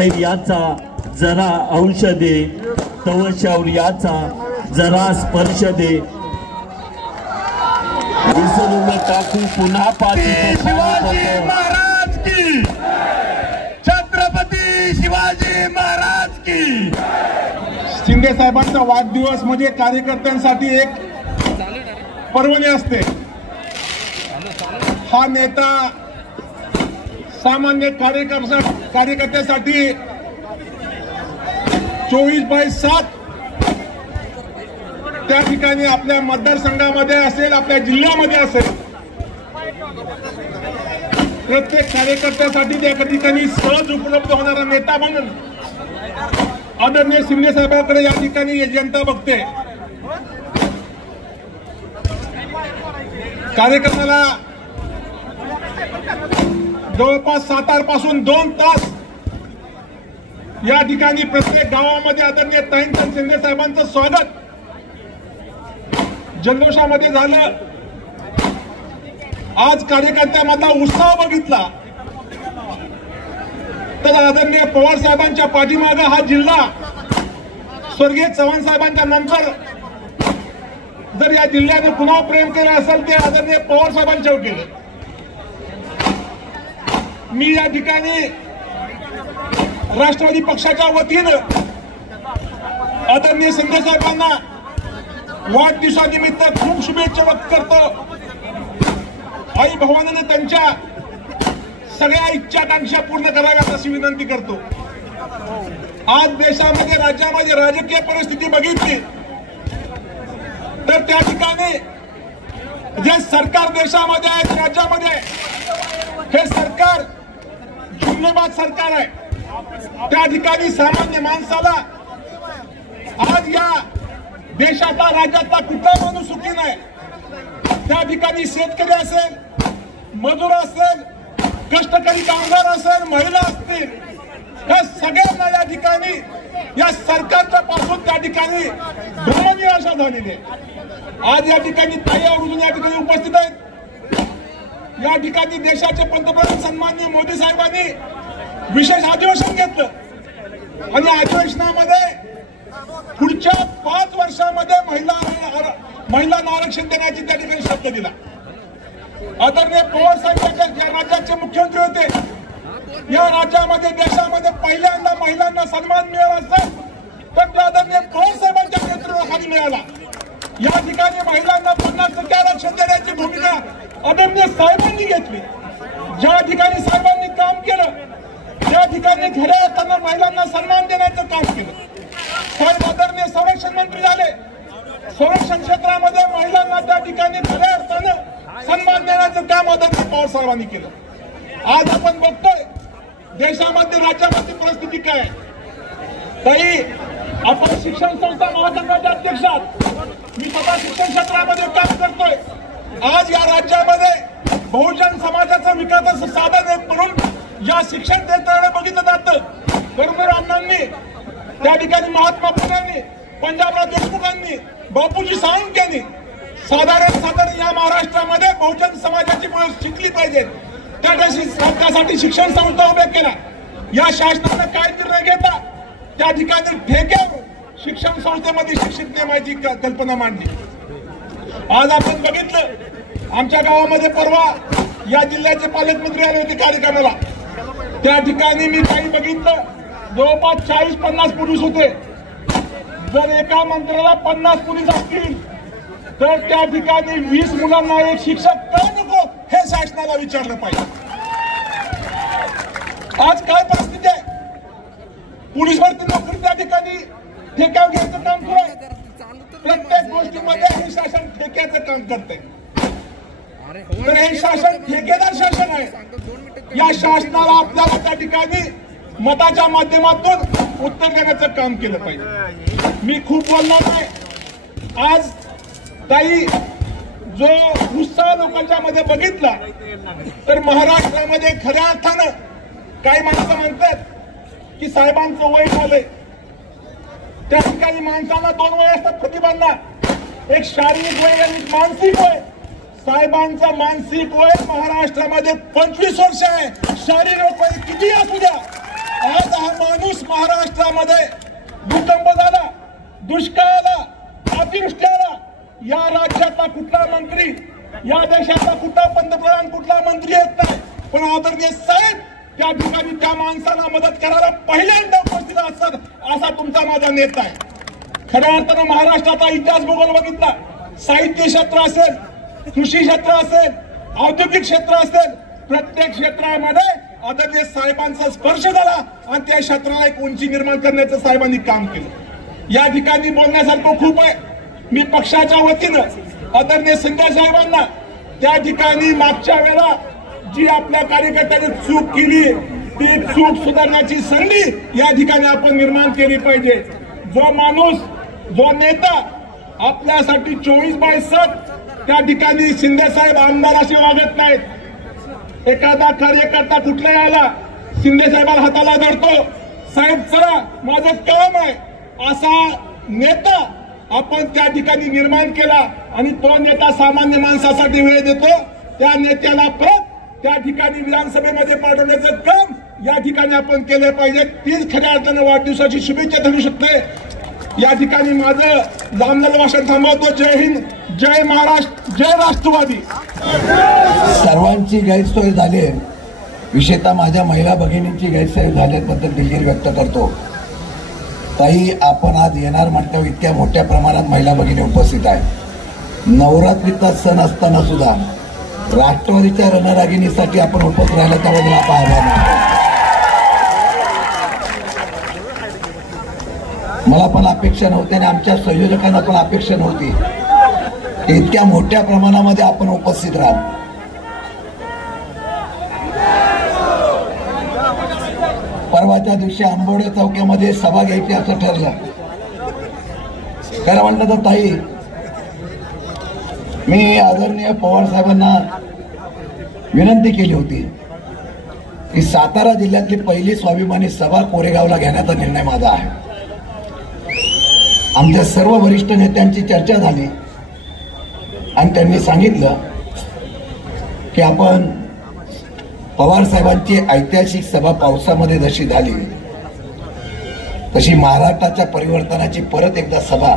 धैर्याचा जरा अंश दे, तव शौर्याचा जरा स्पर्श दे, विसरू टाकू पुन्हा पाठी शिवाजी महाराज की, छत्रपती शिवाजी महाराज की। शिंदे साहेबांचा वाढदिवस म्हणजे कार्यकर्त्यांसाठी एक पर्वणी असते। हा नेता सामान्य कार्यकर्त्यासाठी 24/7 त्या ठिकाणी आपल्या मतदारसंघामध्ये असेल, आपल्या जिल्ह्यामध्ये असेल, प्रत्येक कार्यकर्त्यासाठी त्या ठिकाणी सहज उपलब्ध होणारा नेता म्हणून आदरणीय शिंदे साहेबांकडे या ठिकाणी जनता बघते। कार्यक्रमाला जवळपास 7 पासून 2 तास या ठिकाणी प्रत्येक गावामध्ये आदरणीय ताईंचंद शिंदे साहेबांचं स्वागत जल्लोषामध्ये झालं। आज कार्यकर्त्यामधला उत्साह बघितला तर आदरणीय पवार साहेबांच्या पाठीमागे हा जिल्हा स्वर्गीय चव्हाण साहेबांच्या नंतर जर या जिल्ह्याने पुन्हा प्रेम केलं असेल ते आदरणीय पवार साहेबांच्यावर केलं। मी या ठिकाणी राष्ट्रवादी पक्षाच्या वतीनं आदरणीय शिंदे साहेबांना वाढदिवसानिमित्त खूप शुभेच्छा व्यक्त करतो। आई भवानीने त्यांच्या सगळ्या इच्छाकांक्षा पूर्ण कराव्यात अशी विनंती करतो। आज देशामध्ये राज्यामध्ये राजकीय परिस्थिती बघितली तर त्या ठिकाणी जे सरकार देशामध्ये आहे, राज्यामध्ये आहे, हे सरकार जुमलेबाज सरकार आहे। त्या ठिकाणी सामान्य माणसाला आज या देशातला राज्यातला कुठला माणूस सुखी नाही। त्या ठिकाणी शेतकरी असेल, मजूर असेल, कष्टकरी कामगार असेल, महिला असतील, या सगळ्यांना या ठिकाणी या सरकारच्या पासून त्या ठिकाणी निराशा झालेली आहे। आज या ठिकाणी ताई आवर्जून या ठिकाणी उपस्थित आहेत। या ठिकाणी देशाचे पंतप्रधान सन्माननीय मोदी साहेबांनी विशेष अधिवेशन घेतलं आणि अधिवेशनामध्ये पुढच्या 5 वर्षामध्ये महिलांना आरक्षण देण्याची त्या ठिकाणी शब्द दिला। आदरणीय पवार साहेब या राज्याचे मुख्यमंत्री होते। या राज्यामध्ये देशामध्ये पहिल्यांदा महिलांना सन्मान मिळाला असेल तर आदरणीय पवार साहेबांच्या नेतृत्वाखाली मिळाला। या ठिकाणी महिलांना 50% आरक्षण देण्याची भूमिका आदरणीय साहेबांनी घेतली। ज्या ठिकाणी साहेबांनी काम केलं त्या ठिकाणी खऱ्या अर्थानं महिलांना सन्मान देण्याचं काम केलं। साहेब आदरणीय संरक्षण मंत्री झाले। संरक्षण क्षेत्रामध्ये महिलांना त्या ठिकाणी खऱ्या अर्थानं सन्मान देण्याचं काम आदरणीय पवार साहेबांनी केलं। आज आपण बघतोय देशामध्ये राज्यामध्ये परिस्थिती काय। ताई आपण शिक्षण संस्था महासंघाच्या अध्यक्षात मी स्वतः शिक्षण क्षेत्रामध्ये काम करतोय। आज या राज्यामध्ये बहुजन समाजाचा विकासाचं साधन आहे म्हणून या शिक्षण क्षेत्राकडे बघितलं जातं। कर्मवीर अण्णांनी त्या ठिकाणी महात्मा फुलेंनी, पंजाबराव देशमुखांनी, बापूजी साळुंखेंनी साधारण या महाराष्ट्रामध्ये बहुजन समाजाची मुलं शिकली पाहिजे त्यासाठी शिक्षण संस्था उभ्या केल्या। या शासनाने काय निर्णय घेता त्या ठिकाणी ठेक्यावर शिक्षण संस्थेमध्ये शिक्षक नेमायची कल्पना मांडली। आज आपण बघितलं आमच्या गावामध्ये परवा या जिल्ह्याचे पालकमंत्री आले होते कार्यक्रमाला। त्या ठिकाणी मी काही बघितलं जवळपास 40-50 पोलीस होते। जर एका मंत्र्याला 50 पोलीस असतील तर त्या ठिकाणी 20 मुलांना एक शिक्षक का नको हे शासनाला विचारलं पाहिजे। आज काय परिस्थिती आहे? पोलीस भरती नोकरी त्या ठिकाणी ठेक्यावर घ्यायचं काम सुरू आहे। प्रत्येक गोष्टीमध्ये हे शासन ठेक्याचं काम करते। तर हे शासन ठेकेदार शासन आहे। या शासनाला आपल्याला त्या ठिकाणी मताच्या माध्यमातून उत्तर देण्याचं काम केलं पाहिजे। मी खूप बोलणार नाही। आज ताई जो उत्साह लोकांच्या मध्ये बघितला तर महाराष्ट्रामध्ये खऱ्या अर्थानं काही माणसं म्हणतात की साहेबांचं वय झालंय। त्या ठिकाणी माणसाला 2 वय असतात प्रतिभांना, एक शारीरिक वय आणि मानसिक वय। साहेबांचं मानसिक वय महाराष्ट्रामध्ये 25 वर्ष आहे। शारीरिक वय किती असू द्या आज हा माणूस महाराष्ट्रामध्ये भूकंप झाला, दुष्काळ आला, अतिवृष्टी आला, या राज्यातला कुठला मंत्री, या देशातला कुठला पंतप्रधान, कुठला मंत्री येत नाही, पण आदरणीय साहेब त्या ठिकाणी त्या माणसाला मदत करायला पहिल्यांदा उपस्थित असतात असा तुमचा माझा नेता आहे. खऱ्या अर्थानं महाराष्ट्राचा इतिहास भूगोल बघितला, साहित्य क्षेत्र असेल, कृषी क्षेत्र असेल, औद्योगिक क्षेत्र असेल, प्रत्येक क्षेत्रामध्ये आदरणीय साहेबांचा स्पर्श झाला आणि त्या क्षेत्राला एक उंची निर्माण करण्याचं साहेबांनी काम केलं. या ठिकाणी बोलण्यासारखं खूप आहे. मी पक्षाच्या वतीनं आदरणीय शिंदे साहेबांना त्या ठिकाणी मागच्या वेळा जी आपल्या कार्यकर्त्यांनी चूक केली ती चूक सुधारण्याची संधी या ठिकाणी आपण निर्माण केली पाहिजे. जो माणूस, जो नेता आपल्यासाठी 24/7 त्या ठिकाणी शिंदे साहेब आमदार असे वागत नाहीत. एखादा कार्यकर्ता कुठलाही आला शिंदे साहेबाला हाताला धरतो, साहेब चला माझं काम आहे, असा नेता आपण त्या ठिकाणी निर्माण केला आणि तो नेता सामान्य माणसासाठी वेळ देतो. त्या नेत्याला परत त्या ठिकाणी विधानसभेमध्ये पाठवण्याचं काम या ठिकाणी आपण केलं पाहिजे. तीच खऱ्या अर्थानं वाढदिवसाची शुभेच्छा ठरू शकते. या ठिकाणी माझं लांबलेलं भाषण थांबवतो. जय हिंद, जय महाराष्ट्र, जय राष्ट्रवादी. सर्वांची गैरसोय झाली, विशेषतः माझ्या महिला भगिनींची गैरसोय झाल्याबद्दल दिलगिरी व्यक्त करतो. ताई, आपण आज येणार म्हटल्यावर इतक्या मोठ्या प्रमाणात महिला भगिनी उपस्थित आहेत. नवरात्रीचा सण असताना सुद्धा राष्ट्रवादीच्या रणरागिणीसाठी आपण उपस्थित राहिला त्याबद्दल आपण आभार मानतो. मला पण अपेक्षा नव्हती आणि आमच्या संयोजकांना पण अपेक्षा नव्हती की इतक्या मोठ्या प्रमाणामध्ये आपण उपस्थित राहू. परवाच्या दिवशी आंबोडे चौक्यामध्ये सभा घ्यायची असं ठरलं. खरं म्हणलं तर ताई, मी आदरणीय पवार साहेबांना विनंती केली होती की सातारा जिल्ह्यातली पहिली स्वाभिमानी सभा कोरेगावला घेण्याचा निर्णय माझा आहे. आमच्या सर्व वरिष्ठ नेत्यांची चर्चा झाली आणि त्यांनी सांगितलं की आपण पवार साहेबांची ऐतिहासिक सभा पावसामध्ये जशी झाली तशी महाराष्ट्राच्या परिवर्तनाची परत एकदा सभा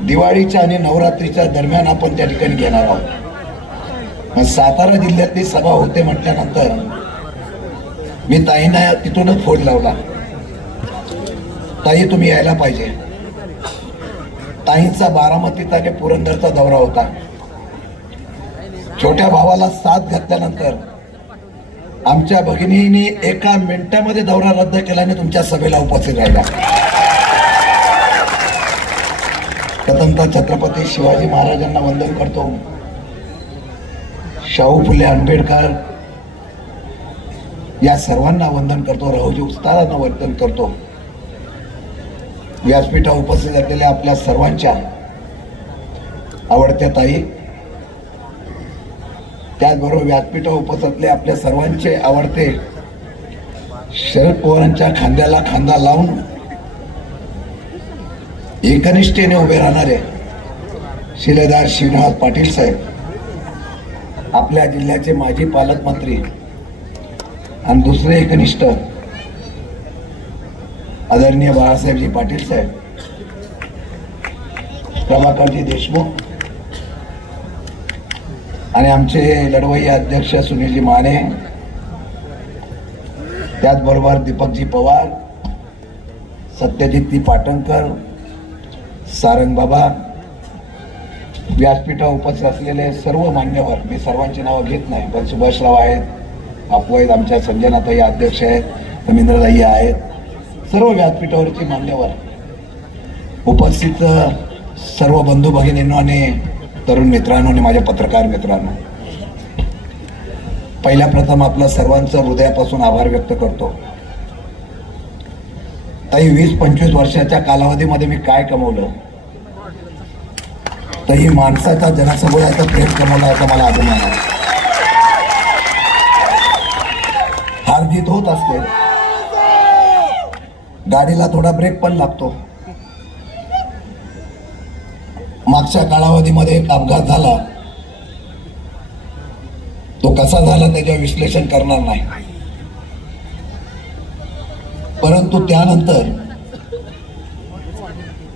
दिवाळीच्या आणि नवरात्रीच्या दरम्यान आपण त्या ठिकाणी घेणार आहोत. सातारा जिल्ह्यातली सभा होते म्हटल्यानंतर मी ताईंना तिथूनच फोन लावला, ताई तुम्ही यायला पाहिजे. ताईंचा बारामतीचा आणि पुरंदरचा दौरा होता. छोट्या भावाला साथ घातल्यानंतर आमच्या भगिनींनी एका मिनिटामध्ये दौरा रद्द केल्याने तुमच्या सभेला उपस्थित राहिला. प्रथमतः छत्रपती शिवाजी महाराजांना वंदन करतो, शाहू फुले आंबेडकर या सर्वांना वंदन करतो, राहुजी उस्तादांना वंदन करतो. व्यासपीठावर उपस्थित असलेल्या आपल्या सर्वांच्या आवडत्या ताई, त्याचबरोबर व्यासपीठावर उपस्थित असलेले आपल्या सर्वांचे आवडते शरद पवारांच्या खांद्याला खांदा लावून एकनिष्ठेने उभे राहणारे शिलेदार शिवनाथ पाटील साहेब, आपल्या जिल्ह्याचे माजी पालकमंत्री आणि दुसरे एकनिष्ठ आदरणीय बाळासाहेबजी पाटील साहेब, प्रभाकरजी देशमुख आणि आमचे लढवई अध्यक्ष सुनीलजी माने, त्याचबरोबर दीपकजी पवार, सत्यजितजी पाटणकर, सारंग बाबा, व्यासपीठावर उपस्थित असलेले सर्व मान्यवर, मी सर्वांची नावं घेत नाही पण सुभाषराव आहेत, आपू आहेत, आमच्या संजनाताई अध्यक्ष आहेत, रवींद्रताई आहेत, सर्व व्यासपीठावरची मान्यवर, उपस्थित सर्व बंधू भगिनींनो आणि तरुण मित्रांनो आणि माझ्या पत्रकार मित्रांनो, पहिल्या प्रथम आपलं सर्वांचं हृदयापासून आभार व्यक्त करतो. ताई, 20-25 वर्षाच्या कालावधीमध्ये मी काय कमवलं, तर ही माणसाचा जनसमुदायाचा प्रेम कमवला याचा मला अभिमान आहे. हार जीत होत असते, गाडीला थोडा ब्रेक पण लागतो. मागच्या कालावधीमध्ये एक अपघात झाला, तो कसा झाला त्याच्यावर विश्लेषण करणार नाही. परंतु त्यानंतर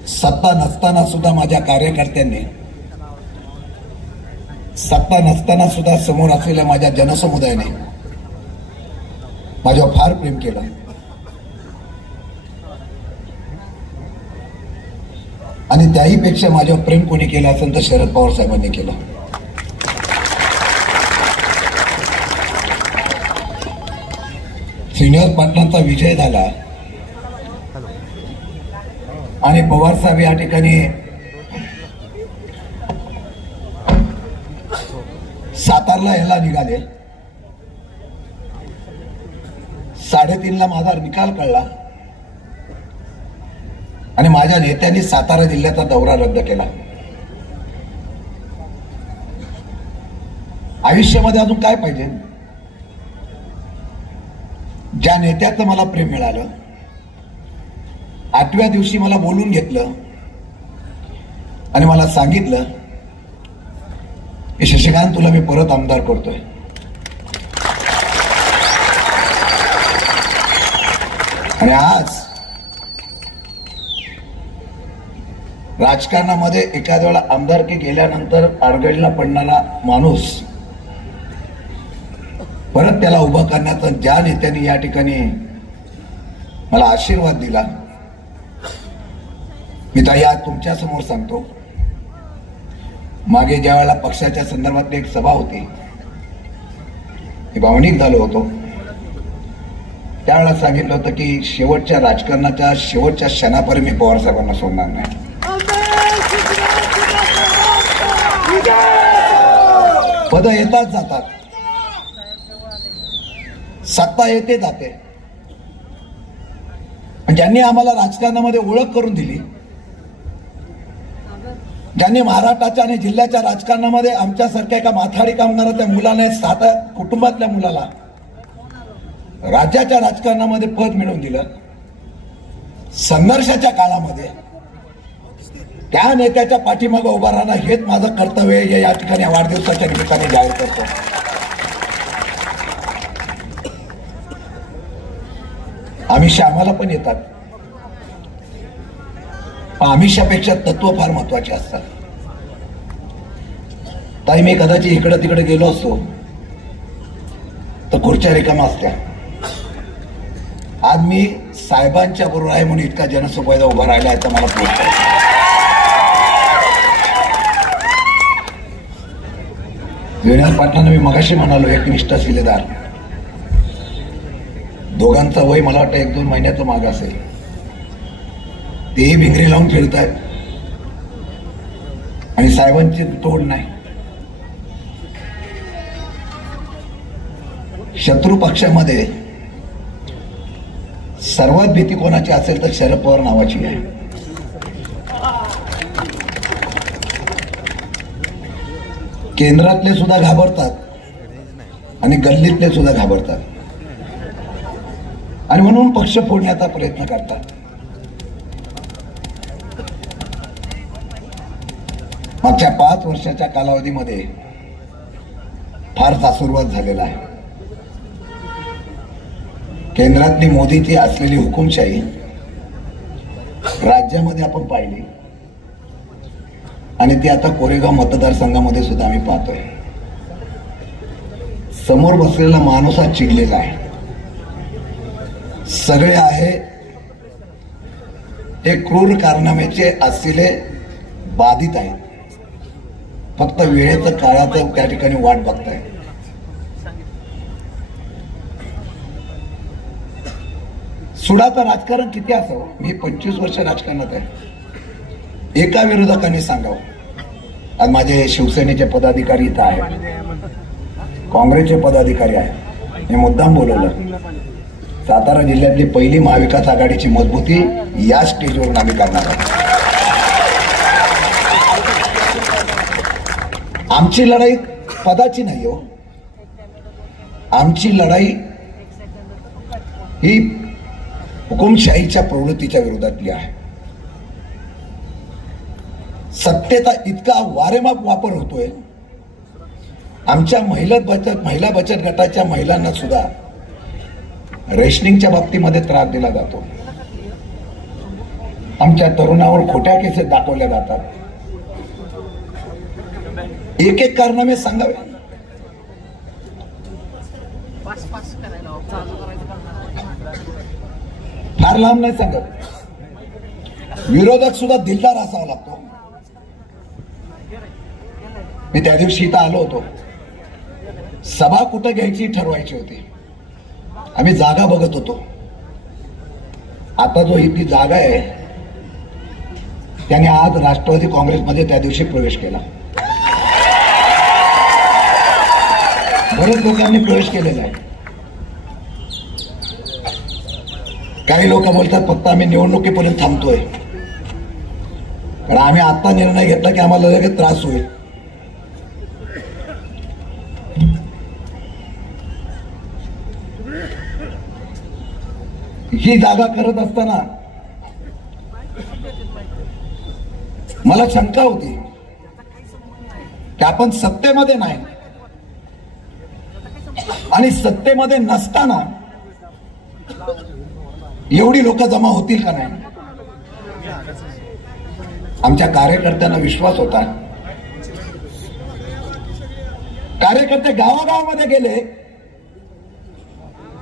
सत्ता नसताना सुद्धा माझ्या कार्यकर्त्यांनी, सत्ता नसताना सुद्धा समोर असलेल्या माझ्या जनसमुदायाने माझ्यावर फार प्रेम केलं. आणि त्याही पेक्षा माझ्यावर प्रेम कोणी केलं असेल तर शरद पवार साहेबांनी केलं. श्रीनिवास पाटलांचा विजय झाला आणि पवार साहेब या ठिकाणी सातारला यायला निघाले. 3:30ला माझा निकाल कळला आणि माझ्या नेत्यांनी सातारा जिल्ह्याचा दौरा रद्द केला. आयुष्यामध्ये अजून काय पाहिजे? ज्या नेत्याचं मला प्रेम मिळालं, 8व्या दिवशी मला बोलून घेतलं आणि मला सांगितलं की शशिकांत, तुला मी परत आमदार करतोय. आणि आज राजकारणामध्ये एखाद्या वेळा आमदारकी गेल्यानंतर अडगळीला पडणारा माणूस परत त्याला उभं करण्याचा ज्या नेत्यांनी या ठिकाणी मला आशीर्वाद दिला, मी ताई आज तुमच्या समोर सांगतो. मागे ज्या वेळेला पक्षाच्या संदर्भातली एक सभा होती, मी भावनिक झालो होतो. त्यावेळेला सांगितलं होतं की शेवटच्या राजकारणाच्या शेवटच्या क्षणापर्यंत मी पवार साहेबांना सोडणार नाही. पद येतात जातात, सत्ता येते जाते, पण ज्यांनी आम्हाला राजकारणामध्ये ओळख करून दिली, ज्यांनी महाराष्ट्राच्या आणि जिल्ह्याच्या राजकारणामध्ये आमच्यासारख्या एका माथाडी कामगाराच्या मुलाने, 7 कुटुंबातल्या मुलाला राज्याच्या राजकारणामध्ये पद मिळवून दिलं, संघर्षाच्या काळामध्ये त्या नेत्याच्या पाठीमागे उभा राहणं हेच माझं कर्तव्य आहे. या ठिकाणी वाढदिवसाच्या निमित्ताने जाहीर करतो. आमिषा आम्हाला पण येतात, आमिषापेक्षा तत्व फार महत्वाचे असतात. ताई, मी कदाचित इकडे तिकडे गेलो असतो तर खुर्च्या रिकाम्या असत्या. आज मी साहेबांच्या बरोबर आहे म्हणून इतका जनसमुदाय उभा राहिला याचा मला पोहोचतो. श्रीनिवास पाटलांना मी मगाशी म्हणालो, एकनिष्ठ शिलेदार. दोघांचं वय मला वाटतं 1-2 महिन्याचं माग असेल. तेही भिंगरी लावून फिरतायत आणि साहेबांची तोड नाही. शत्रू पक्षामध्ये सर्वात भीती कोणाची असेल तर शरद पवार नावाची आहे. केंद्रातले सुद्धा घाबरतात आणि गल्लीतले सुद्धा घाबरतात आणि म्हणून पक्ष फोडण्याचा प्रयत्न करतात. मागच्या 5 वर्षाच्या कालावधीमध्ये फारसा सुरुवात झालेला आहे. केंद्रातली मोदीची असलेली हुकुमशाही राज्यामध्ये आपण पाहिली आणि ती आता कोरेगाव मतदारसंघामध्ये सुद्धा आम्ही पाहतोय. समोर बसलेला माणूस हा चिडलेला आहे. सगळे आहे हे क्रूर कारनाम्याचे असलेले बाधित आहेत. फक्त वेळेचं काळाचं त्या ठिकाणी वाट बघताय. सुडाचं राजकारण किती असावं? मी 25 वर्ष राजकारणात आहे. एका विरोधकाने सांगावं, आज माझे शिवसेनेचे पदाधिकारी इथं आहेत, काँग्रेसचे पदाधिकारी आहेत. मी मुद्दाम बोलवलं, सातारा जिल्ह्यातली पहिली महाविकास आघाडीची मजबूती या स्टेजवरून आम्ही करणार आहोत. आमची लढाई पदाची नाही हो, आमची लढाई ही हुकुमशाहीच्या प्रवृत्तीच्या विरोधातली आहे. सत्तेचा इतका वारेमाप वापर होतोय. आमच्या महिला बचत गटाच्या महिलांना सुद्धा रेशनिंगच्या बाबतीमध्ये त्रास दिला जातो. आमच्या तरुणावर खोट्या केसेस दाखवल्या जातात. एक एक कारनामे सांगावे. फार लांब नाही सांगत. विरोधक सुद्धा दिलदार असावा लागतो. मी त्या दिवशी इथं आलो होतो. सभा कुठं घ्यायची ठरवायची होती. आम्ही जागा बघत होतो. आता जो इथली जागा आहे त्याने आज राष्ट्रवादी काँग्रेसमध्ये त्या दिवशी प्रवेश केला. बरेच लोकांनी प्रवेश केलेला आहे. काही लोक बोलतात फक्त आम्ही निवडणुकीपर्यंत थांबतोय, पण आम्ही आता निर्णय घेतला की आम्हाला लगेच त्रास होईल. ही जागा करत असताना मला शंका होती की आपण सत्तेमध्ये नाही आणि सत्तेमध्ये नसताना एवढी लोक जमा होतील का नाही. आमच्या कार्यकर्त्यांना विश्वास होता. कार्यकर्ते गावागावामध्ये गेले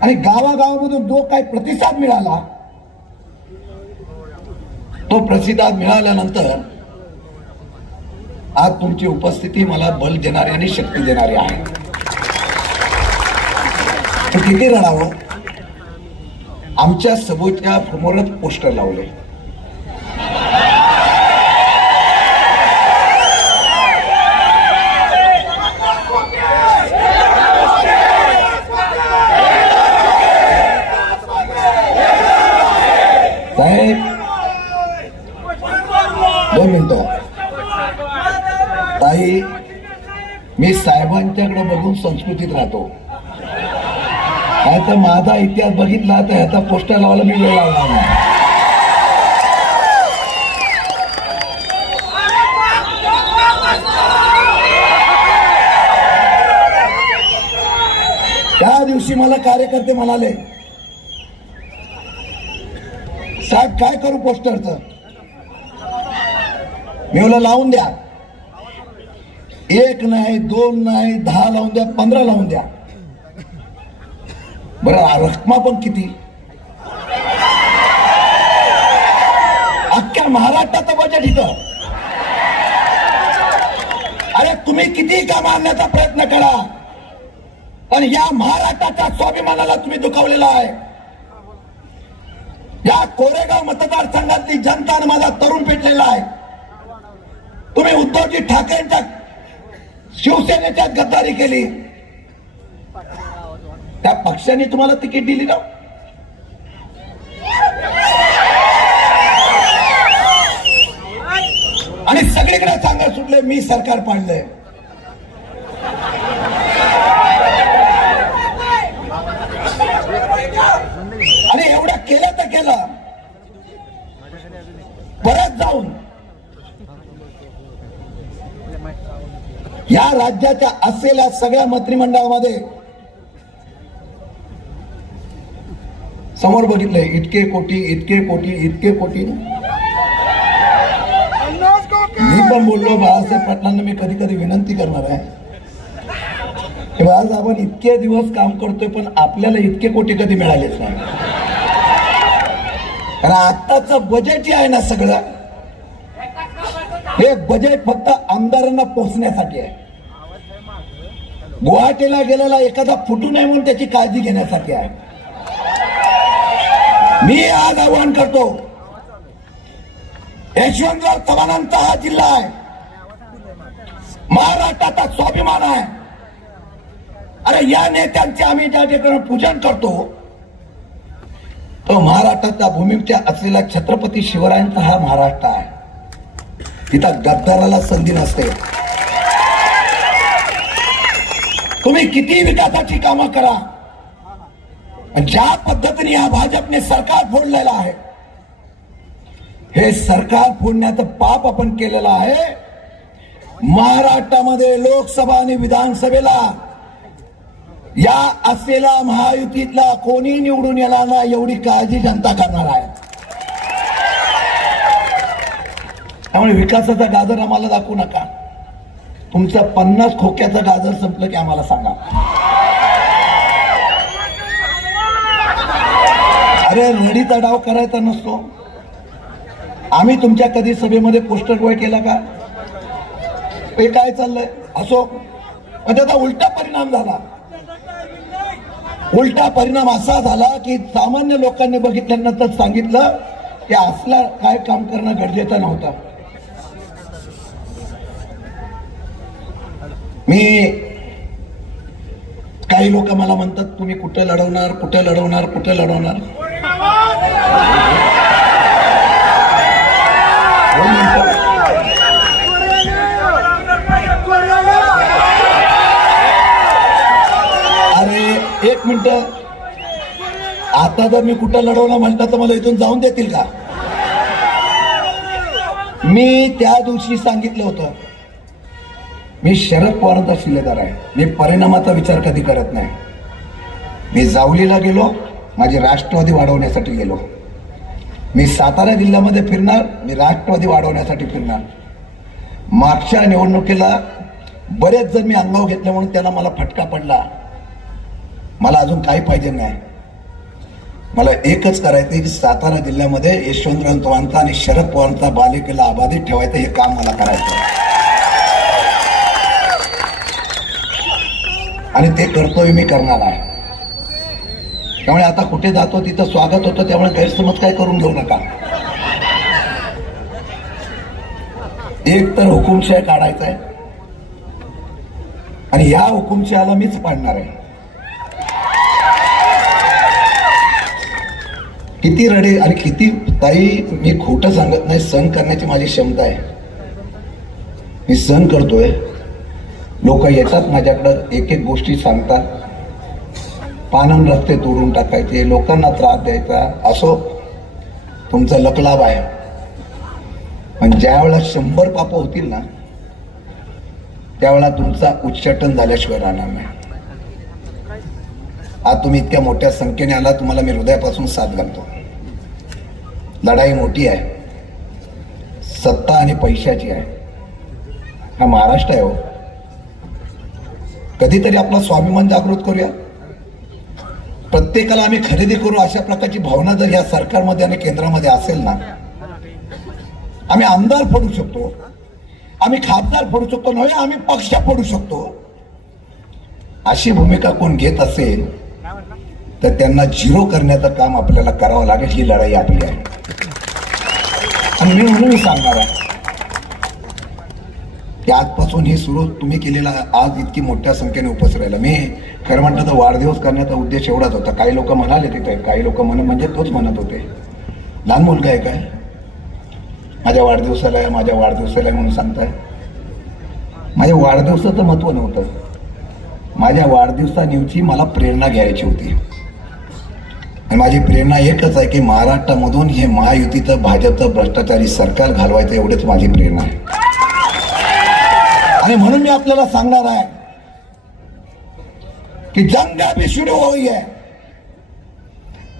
आणि गावागावामधून जो काही प्रतिसाद मिळाला तो प्रतिसाद मिळाल्यानंतर आज तुमची उपस्थिती मला बल देणारी आणि शक्ती देणारी आहे. किती रडावं. आमच्या सभेच्या समोरच पोस्टर लावले. साहेब 2 मिनिटं. ताई, मी साहेबांच्याकडे बघून संस्कृतीत राहतो. आता माझा इतिहास बघितला तर ह्याचा पोस्टर लावायला मी वेळ लावला नाही. त्या दिवशी मला कार्यकर्ते म्हणाले, साहेब काय करू पोस्टरचं. मी बोला लावून द्या. 1 नाही 2 नाही 10 लावून द्या, 15 लावून द्या. बरं, रक्कमा पण किती. अख्ख्या महाराष्ट्राचं बजेट इथं. अरे तुम्ही किती काम आणण्याचा प्रयत्न करा, पण या महाराष्ट्राच्या स्वाभिमानाला तुम्ही दुखावलेला आहे. या कोरेगाव मतदारसंघातली जनता आणि माझा तरुण पेटलेला आहे. तुम्ही उद्धवजी ठाकरेंच्या शिवसेनेच्या गद्दारी केली. त्या पक्षाने तुम्हाला तिकीट दिली ना. आणि सगळीकडे सांगायला सुटले मी सरकार पाडलंय. आणि एवढं केलं तर केलं. परत जाऊन या राज्याच्या असलेल्या सगळ्या मंत्रिमंडळामध्ये समोर बघितलंय इतके कोटी इतके कोटी इतके कोटी. मी पण बोललो बाळासाहेब पाटलांना मी कधी कधी विनंती करणार आहे की आज आपण इतके दिवस काम करतोय पण आपल्याला इतके कोटी कधी मिळालेच नाही. कारण आत्ताचं बजेट जे आहे ना सगळं हे बजेट फक्त आमदारांना पोहोचण्यासाठी आहे. गुवाहाटीला गेलेला एखादा फुटू नये म्हणून त्याची काळजी घेण्यासाठी आहे. मी आज आवाहन करतो, यशवंतराव चव्हाणांचा हा जिल्हा आहे, महाराष्ट्राचा स्वाभिमान आहे. अरे या नेत्यांचे आम्ही ज्या ठिकाणी पूजन करतो तो महाराष्ट्राच्या भूमीच्या असलेला छत्रपती शिवरायांचा हा महाराष्ट्र आहे. तिथं गद्दाराला संधी नसते. तुम्ही किती विकासाची कामं करा, ज्या पद्धतीने या भाजपने सरकार फोडलेलं आहे हे सरकार फोडण्याचं पाप आपण केलेलं आहे. महाराष्ट्रामध्ये लोकसभा आणि विधानसभेला या असलेल्या महायुतीतला कोणी निवडून येणार नाही एवढी काळजी जनता करणार आहे. त्यामुळे विकासाचा गाजर आम्हाला दाखवू नका. तुमचं 50 खोक्याचं गाजर संपलं की आम्हाला सांगा. अरे रडीचा डाव करायचा नसतो. आम्ही तुमच्या कधी सभेमध्ये पोस्टर गोळ केला का? हे काय चाललंय असो, पण त्याचा उलटा परिणाम झाला. उलटा परिणाम असा झाला की सामान्य लोकांनी बघितल्यानंतर सांगितलं की असला काय काम करणं गरजेचं नव्हतं. मी काही लोक मला म्हणतात तुम्ही कुठे लढवणार कुठे लढवणार कुठे लढवणार. अरे एक मिनिट, आता जर मी कुठं लढवणार म्हणतात तर मला इथून जाऊन देतील का? मी त्या दिवशी सांगितलं होतं मी शरद पवारांचा शिलेदार आहे. मी परिणामाचा विचार कधी करत नाही. मी जावलीला गेलो, माझी राष्ट्रवादी वाढवण्यासाठी गेलो. मी सातारा जिल्ह्यामध्ये फिरणार, मी राष्ट्रवादी वाढवण्यासाठी फिरणार. मागच्या निवडणुकीला बरेच जण मी अंगावर घेतले म्हणून त्याला मला फटका पडला. मला अजून काही पाहिजे नाही. मला एकच करायचं की सातारा जिल्ह्यामध्ये यशवंतराव चव्हाणचा आणि शरद पवारांचा बालेकिल्ला अबाधित ठेवायचं, हे काम मला करायचं आणि ते कर्तव्य मी करणार आहे. त्यामुळे आता कुठे जातो तिथं स्वागत होतं, त्यामुळे गैरसमज काय करून घेऊ नका. एक तर हुकुमशाही काढायचा आहे आणि या हुकुमशाहीला मीच पाडणार आहे. किती रडे आणि किती ताई, मी खोटं सांगत नाही. सहन करण्याची माझी क्षमता आहे. मी सहन करतोय. लोक येतात माझ्याकडं, एक एक गोष्टी सांगतात. पानन रस्ते तोडून टाकायचे, लोकांना त्रास द्यायचा, असो तुमचा लकलाभ आहे. पण ज्या वेळेला 100 पाप होतील ना, त्यावेळेला तुमचा उच्चाटन झाल्याशिवाय राहणार नाही. आज तुम्ही इतक्या मोठ्या संख्येने आला, तुम्हाला मी हृदयापासून साथ घालतो. लढाई मोठी आहे, सत्ता आणि पैशाची आहे. हा महाराष्ट्र आहे हो. कधीतरी आपला स्वाभिमान जागृत करूया. प्रत्येकाला आम्ही खरेदी करू अशा प्रकारची भावना जर या सरकारमध्ये आणि केंद्रामध्ये असेल ना, आम्ही आमदार फोडू शकतो, आम्ही खासदार फोडू शकतो, नव्हे आम्ही पक्ष फोडू शकतो. अशी भूमिका कोण घेत असेल तर त्यांना झिरो करण्याचं काम आपल्याला करावं लागेल. ही लढाई आपली आहे आणि मी म्हणून सांगणार आहे की आजपासून हे सुरू तुम्ही केलेला आज इतकी मोठ्या संख्येने उपस्थित राहिला. मी खरं म्हणतं तर वाढदिवस करण्याचा उद्देश एवढाच होता. काही लोक म्हणाले तिथे, काही लोक म्हणजे तोच म्हणत होते लहान मुलगा आहे काय, माझ्या वाढदिवसाला आहे, माझ्या वाढदिवसाला आहे म्हणून सांगताय. माझ्या वाढदिवसाचं महत्व नव्हतं. माझ्या वाढदिवसानिवची मला प्रेरणा घ्यायची होती आणि माझी प्रेरणा एकच आहे की महाराष्ट्रामधून हे महायुतीचं भाजपचं भ्रष्टाचारी सरकार घालवायचं, एवढीच माझी प्रेरणा आहे. आणि म्हणून मी आपल्याला सांगणार आहे की जंग अभी सुरू हुई है.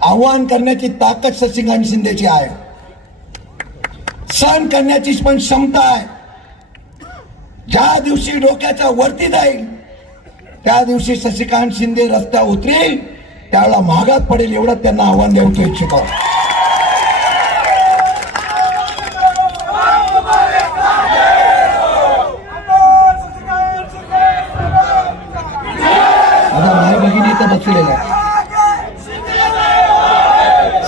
आव्हान करण्याची ताकद शशिकांत शिंदेची आहे, सहन करण्याची पण क्षमता आहे. ज्या दिवशी डोक्याच्या वरती जाईल त्या दिवशी शशिकांत शिंदे रस्त्यावर उतरेल, त्यावेळेला महागात पडेल, एवढं त्यांना आव्हान देऊ इच्छितो. आता माय भगिनी इथं बसलेल्या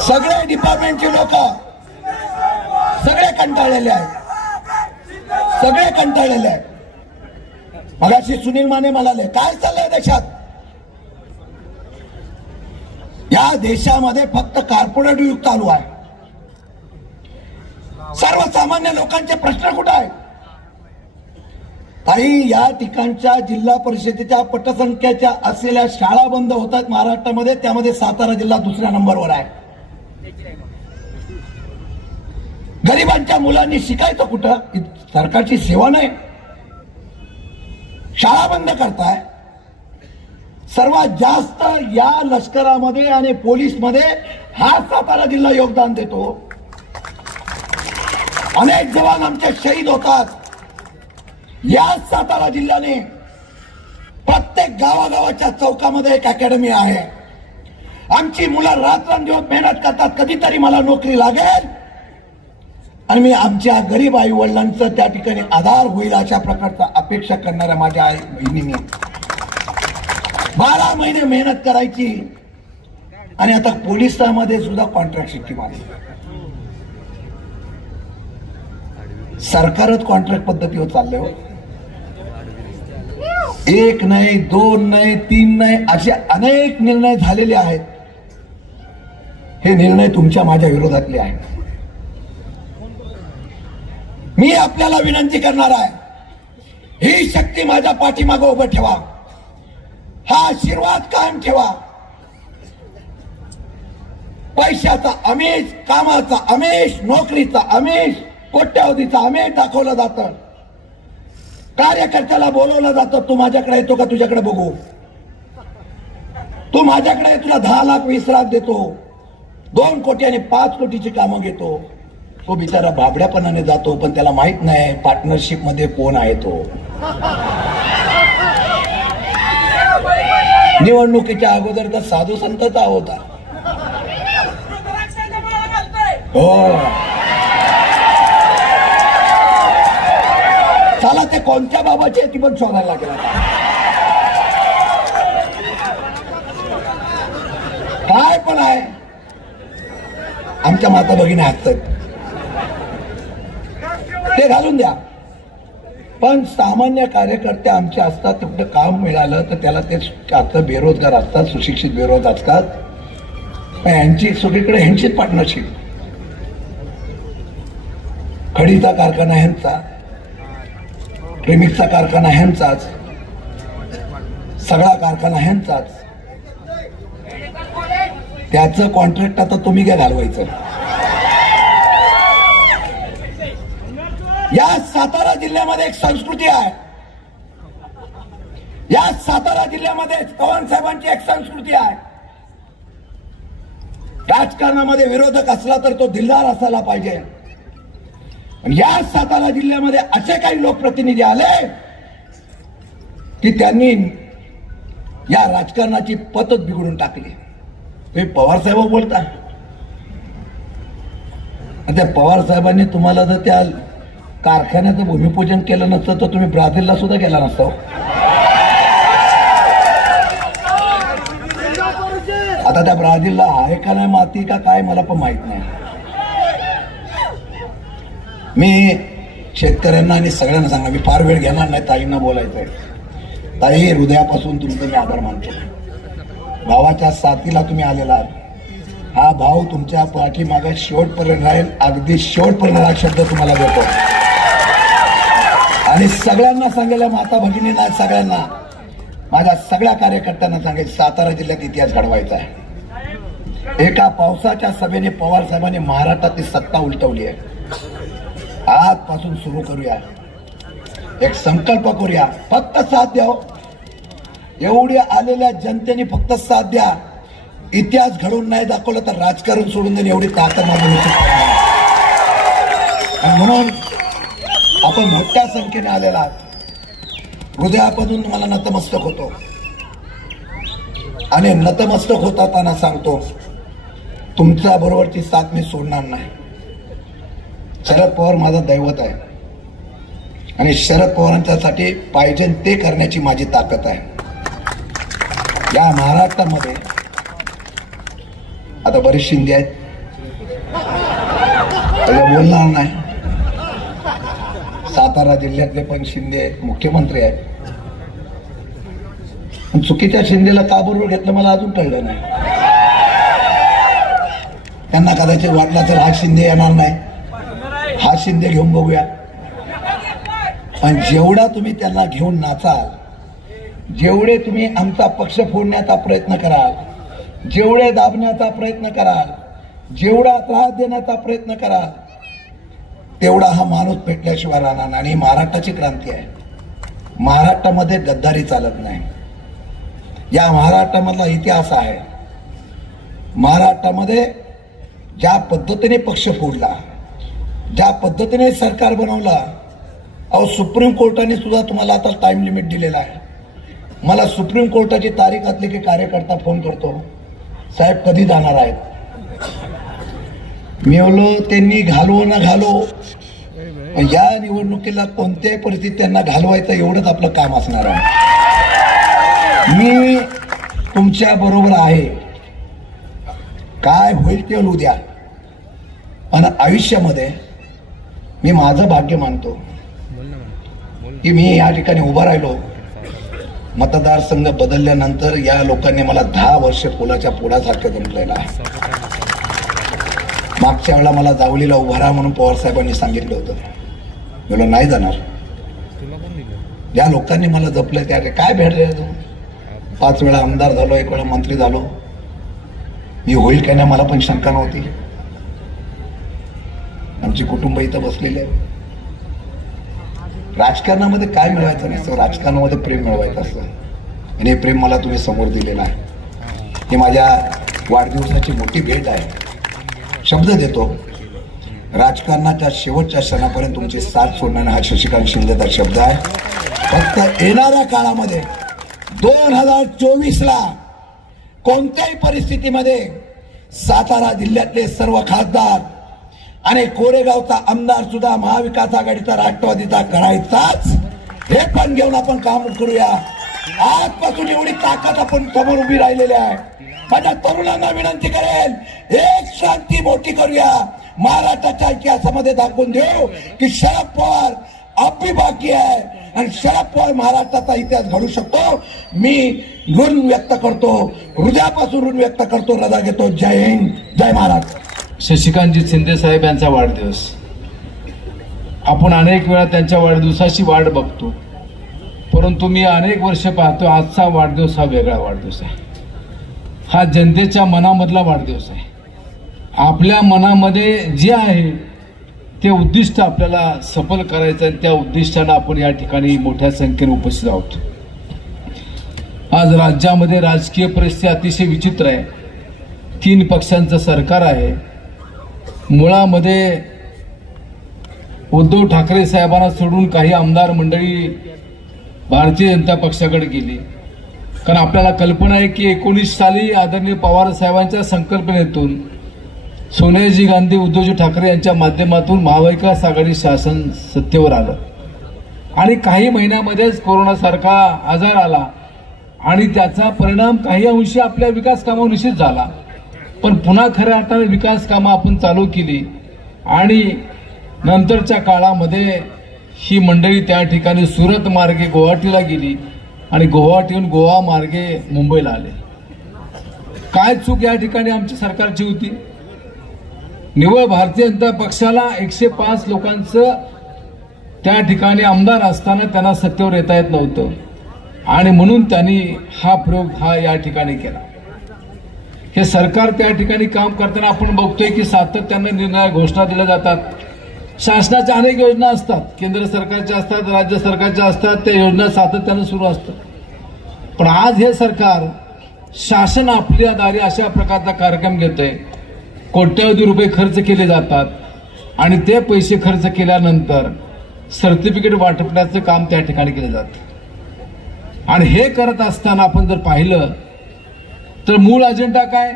सगळे डिपार्टमेंटचे लोक सगळे कंटाळलेले आहेत, सगळे कंटाळलेले आहेत. मगाशी सुनील माने म्हणाले काय चाललंय देशात. या देशामध्ये फक्त कॉर्पोरेट युग चालू आहे. सर्वसामान्य लोकांचे प्रश्न कुठे आहेत. काही या ठिकाणच्या जिल्हा परिषदेच्या पटसंख्येच्या असलेल्या शाळा बंद होतात महाराष्ट्रामध्ये, त्यामध्ये सातारा जिल्हा दुसऱ्या नंबरवर आहे. गरिबांच्या मुलांनी शिकायचं कुठं. सरकारची सेवा नाही, शाळा बंद करताय. सर्वात जास्त या लष्करामध्ये आणि पोलीस मध्ये हा सातारा जिल्हा योगदान देतो. अनेक जवान आमचे शहीद होतात. या सातारा जिल्ह्याने प्रत्येक गावागावाच्या चौकामध्ये एक अकॅडमी आहे. आमची मुलं रात्रंदिवस मेहनत करतात, कधीतरी मला नोकरी लागेल आणि मी आमच्या गरीब आई वडिलांचं त्या ठिकाणी आधार होईल अशा प्रकारचा अपेक्षा करणाऱ्या माझ्या आई बहिणींनी 12 महिने मेहनत करायची आणि आता पोलिसांमध्ये सुद्धा कॉन्ट्रॅक्ट सिस्टीम आहे. सरकारच कॉन्ट्रॅक्ट पद्धतीवर चाललंय हो. 1 नाही 2 नाही 3 नाही असे अनेक निर्णय झालेले आहेत. हे निर्णय तुमच्या माझ्या विरोधातले आहेत. मी आपल्याला विनंती करणार आहे, ही शक्ती माझ्या पाठीमागे उभं ठेवा, हा आशीर्वाद कायम ठेवा. पैशाचा आमिष, कामाचा आमिष, नोकरीचा आमिष, कोट्यावधीचा आमिष दाखवलं जातं. कार्यकर्त्याला बोलवलं जातं, तू माझ्याकडे येतो का तुझ्याकडे बघू, तू माझ्याकडे तुला 10 लाख 20 लाख देतो, 2 कोटी आणि 5 कोटीची कामं घेतो. तो बिचारा भाबड्यापणाने जातो, पण त्याला माहित नाही पार्टनरशिप मध्ये कोण आहे तो. निवडणुकीच्या अगोदर तर साधू संतचा होता. हो, चला ते कोणत्या बाबाची आहे ती पण शोधायला लागेल. काय पण आहे, आमच्या माता भगिनी हसतात, ते घालून द्या. पण सामान्य कार्यकर्ते आमचे असतात, कुठं काम मिळालं तर त्याला ते असतं, बेरोजगार असतात, सुशिक्षित बेरोजगार असतात. यांची सगळीकडे ह्यांचीच पार्टनरशिप. खडीचा कारखाना ह्यांचा, प्रेमिकचा कारखाना ह्यांचाच, सगळा कारखाना ह्यांचाच. त्याचं कॉन्ट्रॅक्ट आता तुम्ही काय घालवायचं. या सातारा जिल्ह्यामध्ये एक संस्कृती आहे. या सातारा जिल्ह्यामध्ये चव्हाण साहेबांची एक संस्कृती आहे. राजकारणामध्ये विरोधक असला तर तो दिलदार असायला पाहिजे. या सातारा जिल्ह्यामध्ये असे काही लोकप्रतिनिधी आले की त्यांनी या राजकारणाची पद्धत बिघडून टाकली. तुम्ही पवार साहेब बोलता, त्या पवार साहेबांनी तुम्हाला जर त्या कारखान्याचं भूमिपूजन केलं नसतं तर तुम्ही ब्राझीलला सुद्धा गेला नसता. आता त्या ब्राझीलला आहे का नाही माती का काय मला पण माहित नाही. मी शेतकऱ्यांना आणि सगळ्यांना सांगणार, मी फार वेळ घेणार नाही, ताईंना बोलायचंय. ताई, हृदयापासून तुमचं मी आभार मानतो. भावाच्या साथीला तुम्ही आलेला आहात. हा भाव तुमच्या पाठीमागे शेवटपर्यंत राहील. अगदी शेवटपर्यंत हा शब्द तुम्हाला देतो. आणि सगळ्यांना सांगायला, माता भगिनींना, सगळ्यांना, माझ्या सगळ्या कार्यकर्त्यांना सांगायचं, सातारा जिल्ह्यात इतिहास घडवायचा आहे. एका पावसाच्या सभेने पवार साहेबांनी महाराष्ट्रातली सत्ता उलटवली आहे. आजपासून सुरू करूया, एक संकल्प करूया, फक्त साथ द्या. एवढ्या आलेल्या जनतेने फक्त साथ द्या. इतिहास घडवून नाही दाखवलं तर राजकारण सोडून देणे एवढी ताकद म्हणून आपण मोठ्या संख्येने आलेला हृदयापासून मला नतमस्तक होतो. आणि नतमस्तक होताना सांगतो, तुमच्या बरोबरची साथ मी सोडणार नाही. शरद पवार माझा दैवत आहे आणि शरद पवारांच्यासाठी पाहिजे ते करण्याची माझी ताकद आहे. या महाराष्ट्रामध्ये आता बरेच शिंदे आहेत, बोलणार नाही. सातारा जिल्ह्यातले पण शिंदे आहेत, मुख्यमंत्री आहेत. पण चुकीच्या शिंदेला का बरोबर घेतलं मला अजून कळलं नाही. त्यांना कदाचित वाटला तर हा शिंदे येणार नाही, हा शिंदे घेऊन बघूया. पण जेवढा तुम्ही त्यांना घेऊन नाचाल, जेवढे तुम्ही आमचा पक्ष फोडण्याचा प्रयत्न कराल, जेवढे दाबण्याचा प्रयत्न कराल, जेवढा त्रास देण्याचा प्रयत्न कराल, तेवढा हा माणूस पेटल्याशिवाय राहणार नाही. आणि महाराष्ट्राची क्रांती आहे. महाराष्ट्रामध्ये गद्दारी चालत नाही. या महाराष्ट्रामधला इतिहास आहे. महाराष्ट्रामध्ये ज्या पद्धतीने पक्ष फोडला, ज्या पद्धतीने सरकार बनवला, अहो सुप्रीम कोर्टाने सुद्धा तुम्हाला आता टाइम लिमिट दिलेला आहे. मला सुप्रीम कोर्टाची तारीख असली की कार्यकर्ता फोन करतो, साहेब कधी जाणार आहेत. मी बोललो त्यांनी घालवो ना घालो, या निवडणुकीला कोणत्याही परिस्थितीत त्यांना घालवायचं एवढंच आपलं काम असणार आहे. मी तुमच्या बरोबर आहे, काय होईल ते होऊ द्या. पण आयुष्यामध्ये मी माझं भाग्य मानतो की मी या ठिकाणी उभा राहिलो. मतदारसंघ बदलल्यानंतर या लोकांनी मला 10 वर्ष फुलाच्या पोडासारखं जमलेलं आहे. मागच्या वेळेला मला जावलीला उभा राहा म्हणून पवार साहेबांनी सांगितलं होतं, मला नाही जाणार. ज्या लोकांनी मला जपलं त्या काय भेटले, 5 वेळा आमदार झालो, 1 वेळा मंत्री झालो. मी होईल काय नाही मला पण शंका नव्हती. आमची कुटुंब इथं बसलेली आहे. राजकारणामध्ये काय मिळवायचं नसतं, राजकारणामध्ये प्रेम मिळवायचं असतं. आणि हे प्रेम मला तुम्ही समोर दिलेलं आहे. ही माझ्या वाढदिवसाची मोठी भेट आहे. शब्द देतो, राजकारणाच्या शेवटच्या क्षणापर्यंत तुमची साथ सोडणार हा शशिकांत शिंदेचा शब्द आहे. फक्त येणाऱ्या काळामध्ये 2024ला कोणत्याही परिस्थितीमध्ये सातारा जिल्ह्यातले सर्व खासदार आणि कोरेगावचा आमदार सुद्धा महाविकास आघाडीचा राष्ट्रवादीचा करायचाच, हे पण घेऊन आपण काम करूया. आजपासून एवढी ताकद आपण समोर उभी राहिलेली आहे. माझ्या तरुणांना विनंती करेल, एक शांती मोठी करूया. महाराष्ट्राच्या इतिहासामध्ये दाखवून देऊ की शरद पवार अभी बाकी आहे आणि शरद पवार महाराष्ट्राचा इतिहास घडू शकतो. मी ऋण व्यक्त करतो, हृदयापासून ऋण व्यक्त करतो, रजा घेतो. जय हिंद, जय महाराष्ट्र. शशिकांतजी शिंदे साहेब यांचा वाढदिवस, आपण अनेक वेळा त्यांच्या वाढदिवसाची वाट बघतो, परंतु मी अनेक वर्ष पाहतो आजचा वाढदिवस हा वेगळा वाढदिवस आहे. हा जनतेच्या मनामधला वाढदिवस आहे. आपल्या मनामध्ये जे आहे ते उद्दिष्ट आपल्याला सफल करायचं आणि त्या उद्दिष्टाला आपण या ठिकाणी मोठ्या संख्येने उपस्थित आहोत. आज राज्यामध्ये राजकीय परिस्थिती अतिशय विचित्र आहे. 3 पक्षांचं सरकार आहे. मुळामध्ये उद्धव ठाकरे साहेबांना सोडून काही आमदार मंडळी भारतीय जनता पक्षाकडे गेली. कारण आपल्याला कल्पना आहे की 19 साली आदरणीय पवार साहेबांच्या संकल्पनेतून सोनियाजी गांधी, उद्धवजी ठाकरे यांच्या माध्यमातून महाविकास आघाडी शासन सत्तेवर आलं आणि काही महिन्यामध्येच कोरोनासारखा आजार आला आणि त्याचा परिणाम काही अंशी आपल्या विकास कामावर निश्चित झाला. पण पुन्हा खऱ्या अर्थाने विकास कामं आपण चालू केली आणि नंतरच्या काळामध्ये ही मंडळी त्या ठिकाणी सुरत मार्गे गुवाहाटीला गेली आणि गुवाहाटीहून गोवा मार्गे मुंबईला आले. काय चूक या ठिकाणी आमच्या सरकारची होती? निव्वळ भारतीय जनता पक्षाला 105 लोकांचं त्या ठिकाणी आमदार असताना त्यांना सत्तेवर येता येत नव्हतं आणि म्हणून त्यांनी हा प्रयोग या ठिकाणी केला. हे सरकार त्या ठिकाणी काम करताना आपण बघतोय की सातत्याने निर्णय घोषणा दिल्या जातात. शासनाच्या अनेक योजना असतात, केंद्र सरकारच्या असतात, राज्य सरकारच्या असतात, त्या योजना सातत्याने सुरू असतात. पण आज हे सरकार शासन आपल्या दारी अशा प्रकारचा कार्यक्रम घेतोय. कोट्यवधी रुपये खर्च केले जातात आणि ते पैसे खर्च केल्यानंतर सर्टिफिकेट वाटपण्याचं काम त्या ठिकाणी केलं जातं. आणि हे करत असताना आपण जर पाहिलं तर मूळ अजेंडा काय?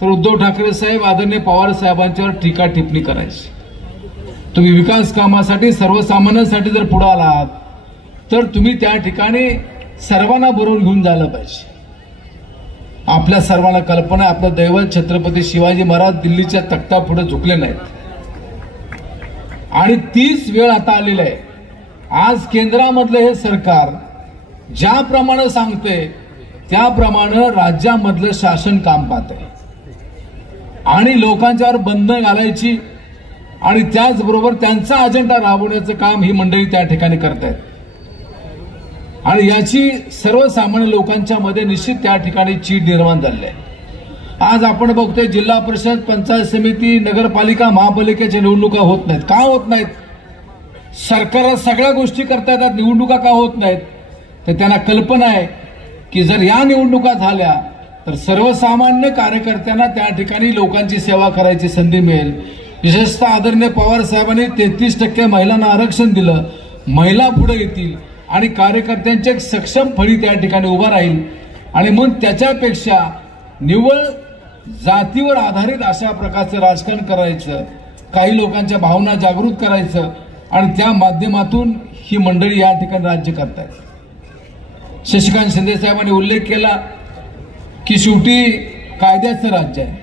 तर उद्धव ठाकरे साहेब, आदरणीय पवार साहेबांच्यावर टीका टिप्पणी करायची. तुम्ही विकास कामासाठी सर्वसामान्यांसाठी जर पुढे आलात तर तुम्ही त्या ठिकाणी सर्वांना बरोबर घेऊन जायला पाहिजे. आपल्या सर्वांना कल्पना आहे, आपलं दैवत छत्रपती शिवाजी महाराज दिल्लीच्या तख्ता पुढे झुकले नाहीत आणि तीच वेळ आता आलेली आहे. आज केंद्रामधलं हे सरकार ज्याप्रमाणे सांगते त्याप्रमाणे राज्यामधलं शासन काम पाहत आहे आणि लोकांच्यावर बंधन घालायची आणि त्याचबरोबर त्यांचा अजेंडा राबवण्याचं काम ही मंडळी त्या ठिकाणी करतायत आणि याची सर्वसामान्य लोकांच्या मध्ये निश्चित त्या ठिकाणी चीड निर्माण झाली आहे. आज आपण बघतोय जिल्हा परिषद, पंचायत समिती, नगरपालिका, महापालिकेच्या निवडणुका होत नाहीत. का होत नाहीत? सरकार सगळ्या गोष्टी करता येतात, निवडणुका का होत नाहीत? तर त्यांना कल्पना आहे की जर या निवडणुका झाल्या तर सर्वसामान्य कार्यकर्त्यांना त्या ठिकाणी लोकांची सेवा करायची संधी मिळेल विशेषतः आदरणीय पवार साहेबांनी 33% महिलांना आरक्षण दिलं. महिला पुढे येतील आणि कार्यकर्त्यांची एक सक्षम फळी त्या ठिकाणी उभा राहील आणि मग त्याच्यापेक्षा निव्वळ जातीवर आधारित अशा प्रकारचं राजकारण करायचं, काही लोकांच्या भावना जागृत करायचं आणि त्या माध्यमातून ही मंडळी या ठिकाणी राज्य करतायत. शशिकांत शिंदे साहेबांनी उल्लेख केला की शेवटी कायद्याचं राज्य आहे.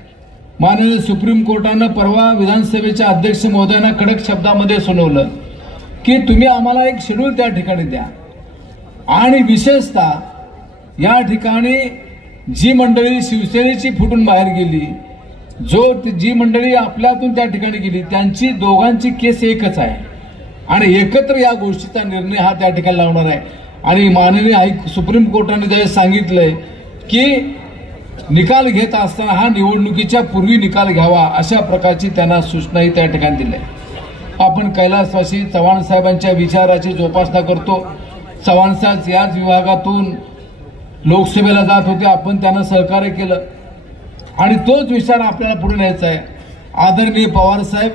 माननीय सुप्रीम कोर्टानं परवा विधानसभेच्या अध्यक्ष महोदयांना कडक शब्दामध्ये सुनावलं की तुम्ही आम्हाला एक शेड्यूल त्या ठिकाणी द्या आणि विशेषतः या ठिकाणी जी मंडळी शिवसेनेची फुटून बाहेर गेली, जी मंडळी आपल्यातून त्या ठिकाणी गेली, त्यांची दोघांची केस एकच आहे आणि एकत्र या गोष्टीचा निर्णय हा त्या ठिकाणी लावणार आहे. आणि माननीय सुप्रीम कोर्टाने ज्यावेळेस सांगितलंय की निकाल घेत असताना हा निवडणुकीच्या पूर्वी निकाल घ्यावा, अशा प्रकारची त्यांना सूचनाही त्या ठिकाणी दिली. आपण कैलासवासी चव्हाण साहेबांच्या विचाराची जोपासना करतो. चव्हाण साहेब याच विभागातून लोकसभेला जात होते, आपण त्यांना सहकार्य केलं आणि तोच विचार आपल्याला पुढे न्यायचा आहे. आदरणीय पवार साहेब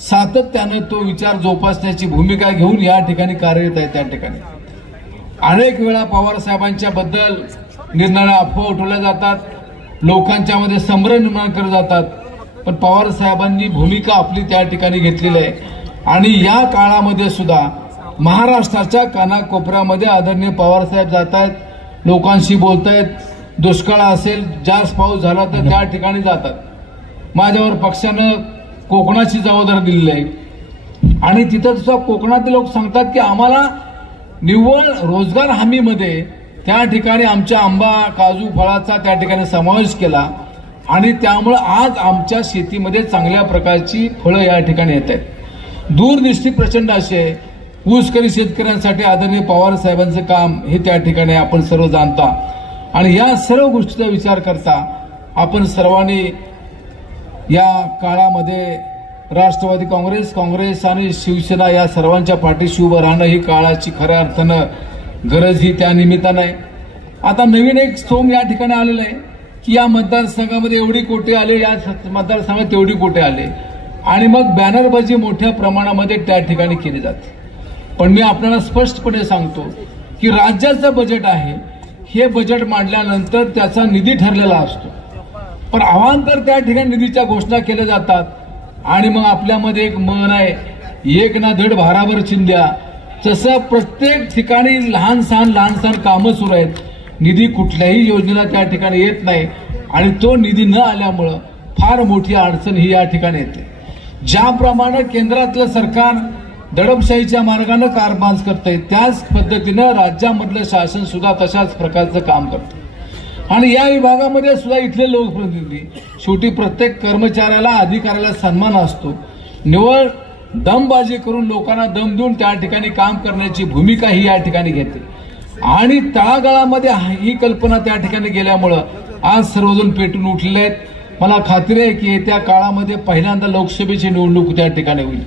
सातत्यानं तो विचार जोपासण्याची भूमिका घेऊन या ठिकाणी कार्यरत आहे. त्या ठिकाणी अनेक वेळा पवार साहेबांच्या बद्दल निर्णय अफवा उठवल्या जातात, लोकांच्या मध्ये संभ्रम निर्माण करत जातात, पण पवार साहेबांनी भूमिका आपली त्या ठिकाणी घेतलेली आहे आणि या काळामध्ये सुद्धा महाराष्ट्राच्या कानाकोपऱ्यामध्ये आदरणीय पवार साहेब जात आहेत, लोकांशी बोलतायत. दुष्काळ असेल, जास्त पाऊस झाला तर त्या ठिकाणी जातात. माझ्यावर पक्षानं कोकणाची जबाबदारी दिलेली आहे आणि तिथं सुद्धा कोकणातील लोक सांगतात की आम्हाला निव्वळ रोजगार हमीमध्ये त्या ठिकाणी आमच्या आंबा काजू फळाचा त्या ठिकाणी समावेश केला आणि त्यामुळे आज आमच्या शेतीमध्ये चांगल्या प्रकारची फळं या ठिकाणी येत आहेत. दूरदृष्टी प्रचंड अशी आहे. ऊसकरी शेतकऱ्यांसाठी आदरणीय पवार साहेबांचं काम हे त्या ठिकाणी आपण सर्व जाणता आणि या सर्व गोष्टीचा विचार करता आपण सर्वांनी या काळामध्ये राष्ट्रवादी काँग्रेस आणि शिवसेना या सर्वांच्या पाठीशी उभं राहणं ही काळाची खऱ्या अर्थानं गरज ही त्या निमित्तानं आहे. आता नवीन एक सोम या ठिकाणी आलेलं आहे की या मतदारसंघामध्ये एवढी कोटी आले, या मतदारसंघात तेवढी कोटी आले आणि मग बॅनरबाजी मोठ्या प्रमाणामध्ये त्या ठिकाणी केली जाते. पण मी आपल्याला स्पष्टपणे सांगतो की राज्याचं बजेट आहे, हे बजेट मांडल्यानंतर त्याचा निधी ठरलेला असतो, पण अवांतर त्या ठिकाणी निधीच्या घोषणा केल्या जातात आणि मग आपल्यामध्ये एक मन आहे, एक ना धड भाराभर चिंध्या. तसं प्रत्येक ठिकाणी लहान सहान कामं सुरू आहेत, निधी कुठल्याही योजनेला त्या ठिकाणी येत नाही आणि तो निधी न आल्यामुळं फार मोठी अडचण ही या ठिकाणी येते. ज्याप्रमाणे केंद्रातलं सरकार दडपशाहीच्या मार्गाने कारभार करतंय, त्याच पद्धतीनं राज्यामधलं शासन सुद्धा तशाच प्रकारचं काम करतं आणि या विभागामध्ये सुद्धा इथले लोकप्रतिनिधी, शेवटी प्रत्येक कर्मचाऱ्याला अधिकाऱ्याला सन्मान असतो. निवळ दमबाजी करून लोकांना दम देऊन त्या ठिकाणी काम करण्याची भूमिका ही या ठिकाणी घेते आणि तळागाळामध्ये ही कल्पना त्या ठिकाणी गेल्यामुळं आज सर्वजण पेटून उठलेले आहेत. मला खात्री आहे की येत्या काळामध्ये पहिल्यांदा लोकसभेची निवडणूक त्या ठिकाणी होईल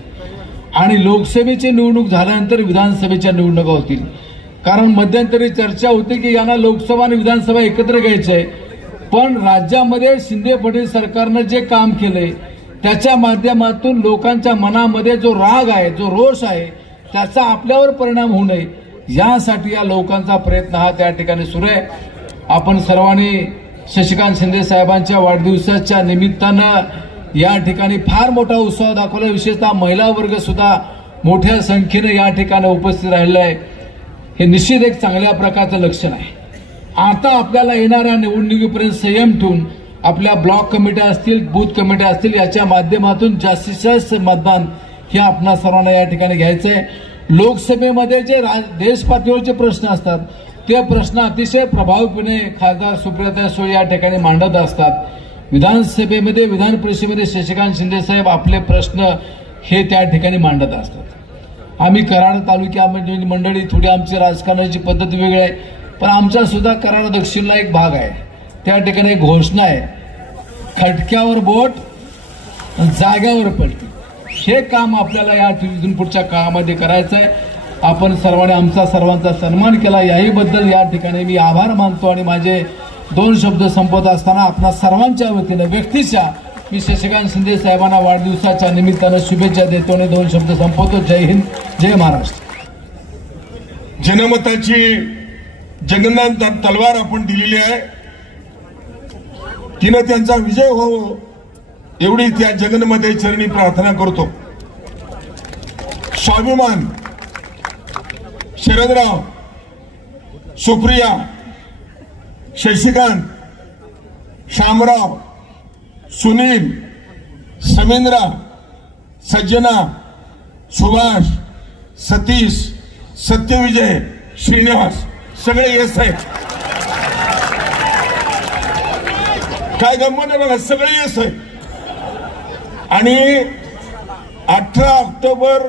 आणि लोकसभेची निवडणूक झाल्यानंतर विधानसभेच्या निवडणुका होतील. कारण मध्यंतरी चर्चा होती की यांना लोकसभा आणि विधानसभा एकत्र घ्यायचंय, पण राज्यामध्ये शिंदे फडणवीस सरकारनं जे काम केलंय त्याच्या माध्यमातून लोकांच्या मनामध्ये जो राग आहे, जो रोष आहे, त्याचा आपल्यावर परिणाम होऊ नये यासाठी या लोकांचा प्रयत्न हा त्या ठिकाणी सुरू आहे. आपण सर्वांनी शशिकांत शिंदे साहेबांच्या वाढदिवसाच्या निमित्तानं या ठिकाणी फार मोठा उत्साह दाखवला. विशेषतः महिला वर्ग सुद्धा मोठ्या संख्येने या ठिकाणी उपस्थित राहिला आहे. हे निश्चित एक चांगल्या प्रकारचं लक्षण आहे. आता आपल्याला येणाऱ्या निवडणुकीपर्यंत संयम ठेवून आपल्या ब्लॉक कमिट्या असतील, बूथ कमिट्या असतील, याच्या माध्यमातून जास्तीत जास्त मतदान हे आपणा सर्वांना या ठिकाणी घ्यायचं आहे. लोकसभेमध्ये जे देश पातळीवरचे प्रश्न असतात ते प्रश्न अतिशय प्रभावीपणे खासदार सुप्रियाताई सुळे या ठिकाणी मांडत असतात. विधानसभेमध्ये, विधान परिषदेमध्ये शशिकांत शिंदे साहेब आपले प्रश्न हे त्या ठिकाणी मांडत असतात. आम्ही कराड तालुक्यामध्ये मंडळी, थोडी आमची राजकारणाची पद्धत वेगळी आहे, पण आमचा सुद्धा कराड दक्षिणला एक भाग आहे. त्या ठिकाणी एक घोषणा आहे, खटक्यावर बोट जाग्यावर पलटी. हे काम आपल्याला या इथून पुढच्या काळामध्ये करायचं आहे. आपण सर्वांनी आमचा सर्वांचा सन्मान केला, याही बद्दल या ठिकाणी मी आभार मानतो आणि माझे 2 शब्द संपवत असताना आपणा सर्वांच्या वतीनं व्यक्तीच्या मी शशिकांत शिंदे साहेबांना वाढदिवसाच्या निमित्तानं शुभेच्छा देतो आणि 2 शब्द संपवतो. जय हिंद, जय महाराष्ट्र. जनमताची जगन्नाथ तलवार आपण दिलेली आहे. तिनं त्यांचा विजय हो एवढी त्या जगन्माते चरणी प्रार्थना करतो. स्वाभिमान, शरदराव, सुप्रिया, शशिकांत, शामराव, सुनील, समींद्रा, सज्जना, सुभाष, सतीश, सत्यविजय, श्रीनिवास सगळे येस आहेत. काय गंमत आहे बघा, सगळे येस आहेत. आणि 18 ऑक्टोबर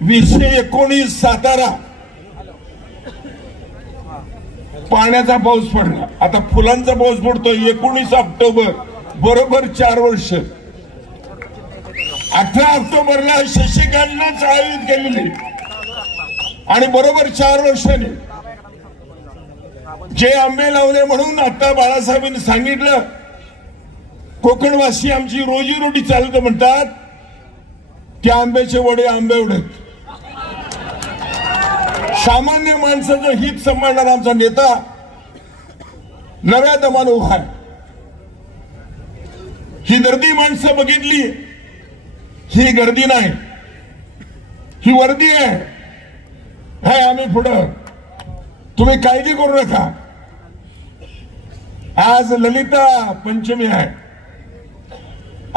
2019 सातारा पाण्याचा पाऊस पडला. आता फुलांचा पाऊस पडतोय. 19 ऑक्टोबर बरोबर 4 वर्ष. 18 ऑक्टोबरला शशिकांतनंच आयोजित केलेली आणि बरोबर 4 वर्षांनी जे आंबे लावले म्हणून आता बाळासाहेबांनी सांगितलं कोकणवासी आमची रोजीरोटी चालतं म्हणतात. त्या आंब्याचे वडे आंबे उडत. सामान्य माणसाचं हित सांभाळणारा आमचा नेता नव्या दमानं उभा आहे. ही गर्दी माणसं बघितली, ही गर्दी नाही, ही वर्दी आहे. हाय आम्ही पुढं, तुम्ही काळजी करू नका. आज ललिता पंचमी आहे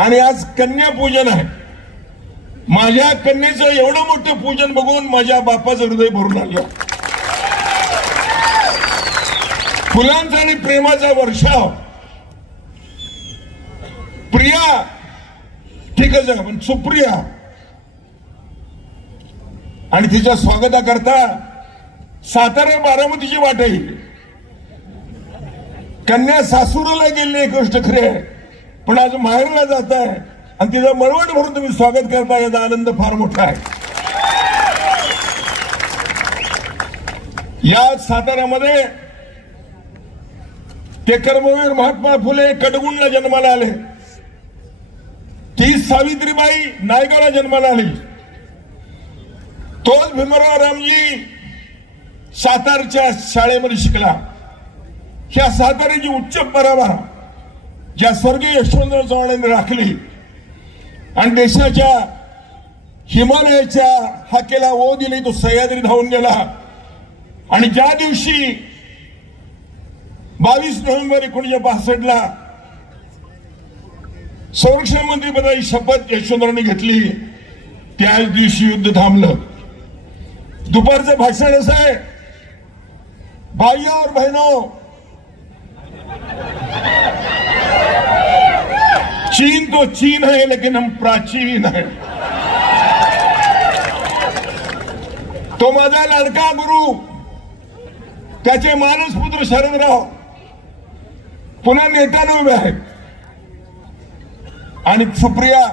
आणि आज कन्या पूजन आहे. माझ्या कन्येचं एवढं मोठं पूजन बघून माझ्या बापाचं हृदय भरून आलं. फुलांचा आणि प्रेमाचा वर्षाव. प्रिया ठीकच आहे, पण सुप्रिया आणि तिच्या स्वागताकरता सातारा बारामतीची वाट आहे. कन्या सासूरला गेली एक गोष्ट खरी आहे, पण आज माहेरला जात आहे आणि तिचं मळवट भरून तुम्ही स्वागत करता, याचा आनंद फार मोठा आहे. या साताऱ्यामध्ये ते कर्मवीर महात्मा फुले कडगुणला जन्माला आले. ती सावित्रीबाई नायगावला जन्माला आली. तोच भीमराव रामजी सातारच्या शाळेमध्ये शिकला. ह्या साताऱ्याची उच्च परंपरा ज्या स्वर्गीय यशवंतराव चव्हाणांनी राखली आणि देशाच्या हिमालयाच्या हाकेला ओ दिली, तो सह्याद्री धावून गेला. आणि ज्या दिवशी 22 नोव्हेंबर 1962 संरक्षण मंत्रीपदाची शपथ यशवंतरावांनी घेतली, त्याच दिवशी युद्ध थांबलं. दुपारचं भाषण असं आहे, भाइयों और बहनों, चीन तो चीन है लेकिन हम प्राचीन है. तो माझा लाडका गुरु, त्याचे मानसपुत्र शरदराव पुन्हा नेत्याने उभे आहेत. आणि सुप्रिया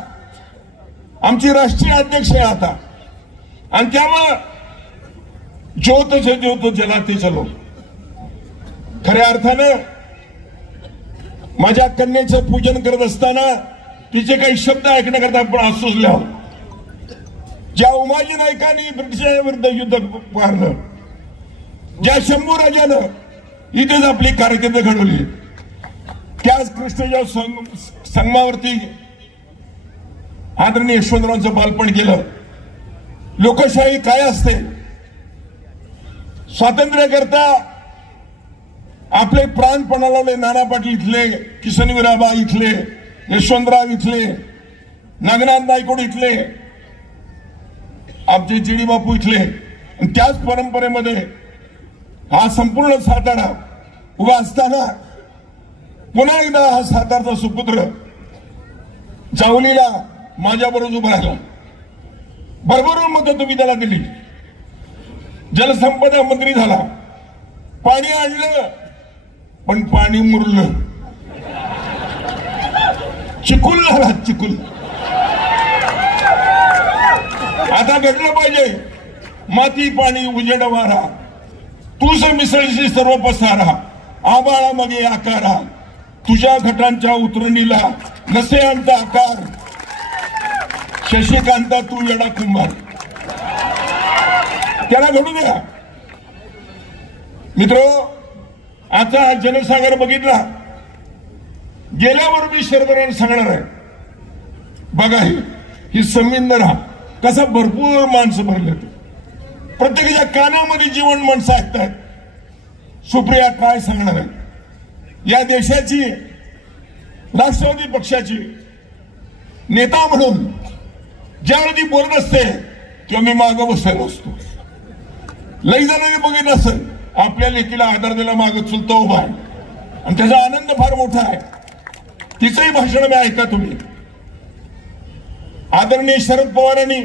आमची राष्ट्रीय अध्यक्ष आहे आता. आणि त्यामुळं ज्योत से ज्योत जलाते चलो. खऱ्या अर्थानं माझ्या कन्येचं पूजन करत असताना तिचे काही शब्द ऐकण्याकरता आपण आसूसले आहोत. ज्या उमाजी नायकांनी ब्रिटिशांच्या विरुद्ध युद्ध पुकारलं, ज्या शंभू राजानं इथेच आपली कारकीर्द घडवली, त्याच कृष्णजाव संगमावरती आदरणीय यशवंतरावांचं बालपण केलं. लोकशाही काय असते, स्वातंत्र्याकरता आपले प्राणपण लावले. नाना पाटील इथले, किसनवीराबा इथले, यशवंतराव इथले, नागनाथ नायकोड इथले, आमचे जीडी बापू इथले. आणि त्याच परंपरेमध्ये हा संपूर्ण सातारा उभा असताना पुन्हा एकदा हा सातारचा सुपुत्र जावलीला माझ्याबरोबर उभा राहिला. भरभरून मतं तुम्ही त्याला दिली. जलसंपदा मंत्री झाला, पाणी आणलं पण पाणी मुरलं, चिकुल झाला चिकुल. आता घडलं पाहिजे माती पाणी उजेड वारा, तूच मिसळशी सर्व पसारा, आबाळा मगे आकारा, तुझ्या घटांच्या उतरणीला नसे अंता आकार शशिकांता तू येडा कुंभार, त्याला घडू द्या. मित्र, आता हा जनसागर बघितला, गेल्यावर मी शरदरावांना सांगणार आहे, बघा ही संमिंद राहा, कसा भरपूर माणसं भरले, प्रत्येकाच्या कानामध्ये जीवन माणसं ऐकतायत. सुप्रिया काय सांगणार आहे? या देशाची राष्ट्रवादी पक्षाची नेता म्हणून ज्यावेळी ती बोलत असते तेव्हा मी मागं बसलेलो असतो. लई जणांनी बघितलं असेल, आपल्या लेकीला आधार दिला मागं चुलता उभा आहे आणि त्याचा आनंद फार मोठा आहे. तिचंही भाषण मी ऐका तुम्ही. आदरणीय शरद पवारांनी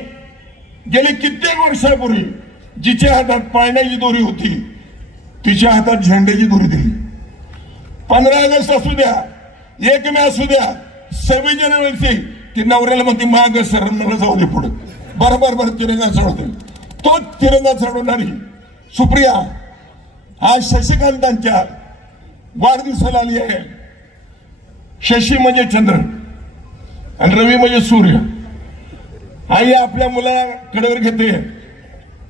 गेले कित्येक वर्षापूर्वी जिच्या हातात पाळण्याची दोरी होती तिच्या हातात झेंड्याची दोरी दिली. 15 ऑगस्ट असू द्या, 1 मे असू द्या, 26 जानेवारी ती नवऱ्याला म्हणते माग सर मला जाऊ दे पुढे, बरोबर तिरंगा चढवते. तो तिरंगा चढवणारी सुप्रिया आज शशिकांतांच्या वाढदिवसाला आली आहे. शशी म्हणजे चंद्र आणि रवी म्हणजे सूर्य. आई आपल्या मुलाला कडेवर घेते,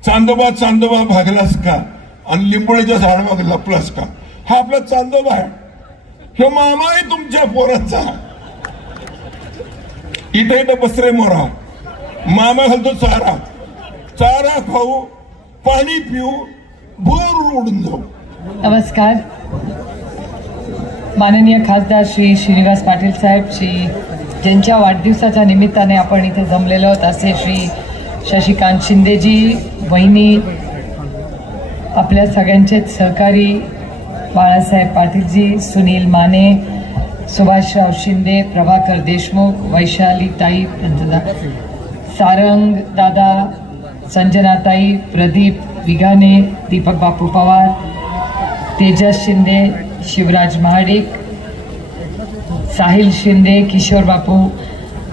चांदोबा चांदोबा भागलास का आणि लिंबोळीच्या झाडामागे लपलास का. हा आपला चांदोबा आहे, हे मामा आहे तुमच्या पोराचा. इथे बसरे मोरा, मामा घालतो चारा, चारा खाऊ, पाणी पिऊ, भोर उडून जाऊ. नमस्कार. माननीय खासदार श्री श्रीनिवास पाटील साहेब, ज्यांच्या वाढदिवसाच्या निमित्ताने आपण इथे जमलेलो आहोत, असे श्री शशिकांत शिंदेजी, वहिनी, आपल्या सगळ्यांचेच सहकारी बाळासाहेब पाटीलजी, सुनील माने, सुभाषराव शिंदे, प्रभाकर देशमुख, वैशालीताई, सारंग दादा, संजनाताई, प्रदीप विघाने, दीपक बापू पवार, तेजस शिंदे, शिवराज महाडिक, साहिल शिंदे, किशोर बापू,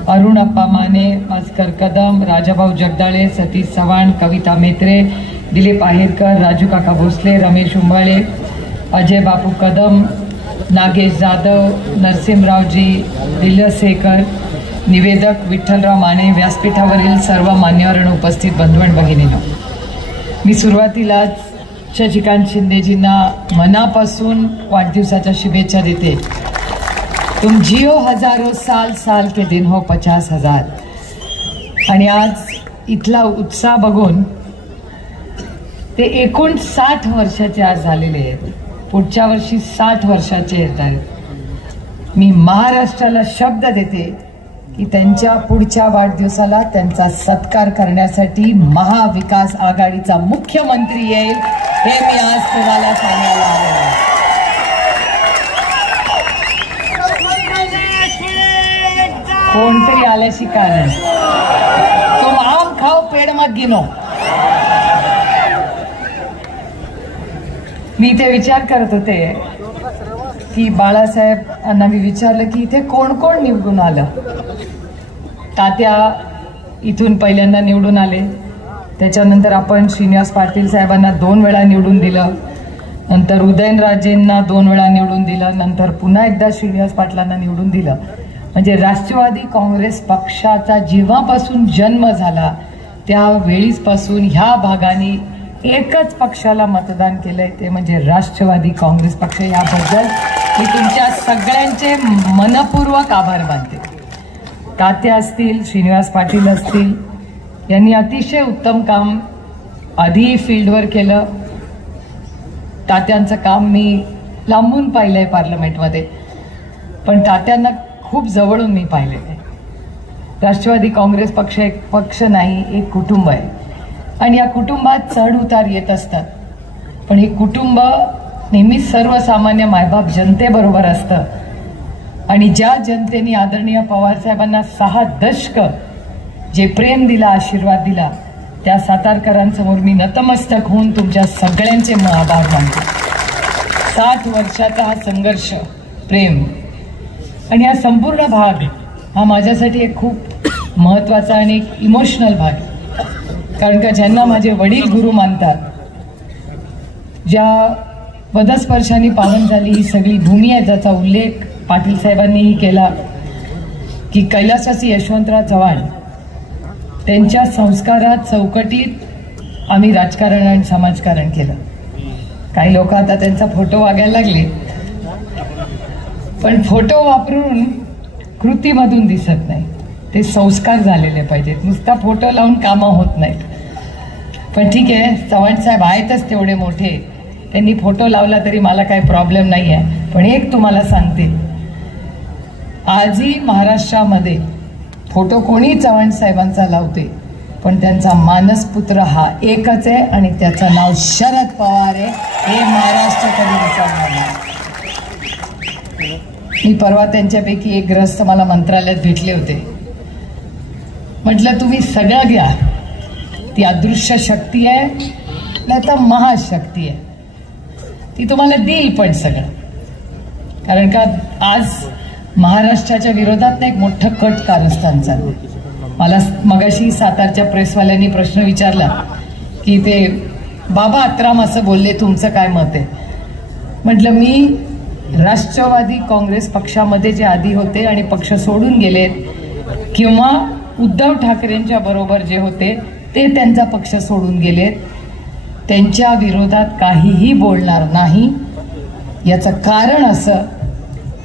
अरुण अप्पा माने, भास्कर कदम, राजाभाऊ जगदाळे, सतीश चव्हाण, कविता मेत्रे, दिलीप आहेरकर, राजू काका भोसले, रमेश उंबाळे, अजय बापू कदम, नागेश जाधव, नरसिंहरावजी दिल्लसेकर, निवेदक विठ्ठलराव माने, व्यासपीठावरील सर्व मान्यवर आणि उपस्थित बंधू आणि भगिनींनो, मी सुरुवातीलाच शशिकांत शिंदेजींना मनापासून वाढदिवसाच्या शुभेच्छा देते. तुम जियो हजारो साल, साल के दिन हो 50,000. आणि आज इथला उत्साह बघून ते एकूण 60 वर्षाचे आज झालेले आहेत. पुढच्या वर्षी 60 वर्षाचे येत आहेत. मी महाराष्ट्राला शब्द देते की त्यांच्या पुढच्या वाढदिवसाला त्यांचा सत्कार करण्यासाठी महाविकास आघाडीचा मुख्यमंत्री येईल, हे मी आज तुम्हाला सांगायला आलो आहे. कोणतरी आल्याशी कारण तुम आम खाओ पेड़ मत गिनो. मी इथे विचार करत होते की बाळासाहेबांना मी विचारलं की इथे कोण कोण निवडून आलं. तात्या इथून पहिल्यांदा निवडून आले, त्याच्यानंतर आपण श्रीनिवास पाटील साहेबांना 2 वेळा निवडून दिलं, नंतर उदयनराजेंना 2 वेळा निवडून दिलं, नंतर पुन्हा एकदा श्रीनिवास पाटलांना निवडून दिलं. म्हणजे राष्ट्रवादी काँग्रेस पक्षाचा जेव्हापासून जन्म झाला त्यावेळीपासून ह्या भागाने एकच पक्षाला मतदान केलंय, ते म्हणजे राष्ट्रवादी काँग्रेस पक्ष. याबद्दल मी तुमच्या सगळ्यांचे मनपूर्वक आभार मानते. तात्या असतील, श्रीनिवास पाटील असतील, यांनी अतिशय उत्तम काम आधी फील्डवर केलं. तात्यांचं काम मी लांबून पाहिलंय पार्लमेंटमध्ये, पण तात्यांना खूप जवळून मी पाहिलेलं आहे. राष्ट्रवादी काँग्रेस पक्ष एक पक्ष नाही, एक कुटुंब आहे आणि या कुटुंबात चढ उतार येत असतात. पण हे कुटुंब नेहमी सर्वसामान्य मायबाप जनतेबरोबर असतं आणि ज्या जनतेने आदरणीय पवारसाहेबांना 6 दशक जे प्रेम दिला, आशीर्वाद दिला, त्या सातारकरांसमोर मी नतमस्तक होऊन तुमच्या सगळ्यांचे आभार मानतो. 60 वर्षाचा हा संघर्ष, प्रेम आणि हा संपूर्ण भाग हा माझ्यासाठी एक खूप महत्त्वाचा आणि एक इमोशनल भाग आहे. कारण का ज्यांना माझे वडील गुरु मानतात, ज्या पदस्पर्शांनी पावन झाली ही सगळी भूमी आहे, ज्याचा उल्लेख पाटील साहेबांनीही केला. की कैलासवासी यशवंतराव चव्हाण त्यांच्या संस्कारात चौकटीत आम्ही राजकारण आणि समाजकारण केलं. काही लोक आता त्यांचा फोटो वागायला लागले, पण फोटो वापरून कृतीमधून दिसत नाही, ते संस्कार झालेले पाहिजेत. नुसता फोटो लावून कामं होत नाहीत. पण ठीक आहे, चव्हाण साहेब आहेतच तेवढे मोठे, त्यांनी फोटो लावला तरी मला काही प्रॉब्लेम नाही आहे. पण एक तुम्हाला सांगते, आजही महाराष्ट्रामध्ये फोटो कोणी चव्हाण साहेबांचा लावते, पण त्यांचा मानसपुत्र हा एकच आहे आणि त्याचं नाव शरद पवार आहे. हे महाराष्ट्र कधी विसरणार नाही. मी परवा त्यांच्यापैकी एक ग्रस्त मला मंत्रालयात भेटले होते. म्हटलं तुम्ही सगळं घ्या, ती अदृश्य शक्ती आहे नाही तर महाशक्ती आहे, ती तुम्हाला देईल पण सगळं. कारण का आज महाराष्ट्राच्या विरोधात एक मोठं कट कारस्थान चालू. मला मगाशी सातारच्या प्रेसवाल्यांनी प्रश्न विचारला की ते बाबा आत्राम असं बोलले, तुमचं काय मत आहे? म्हटलं मी राष्ट्रवादी काँग्रेस पक्षामध्ये जे आधी होते आणि पक्ष सोडून गेलेत, किंवा उद्धव ठाकरेंच्या बरोबर जे होते ते त्यांचा पक्ष सोडून गेलेत, त्यांच्या विरोधात काहीही बोलणार नाही. याचं कारण असं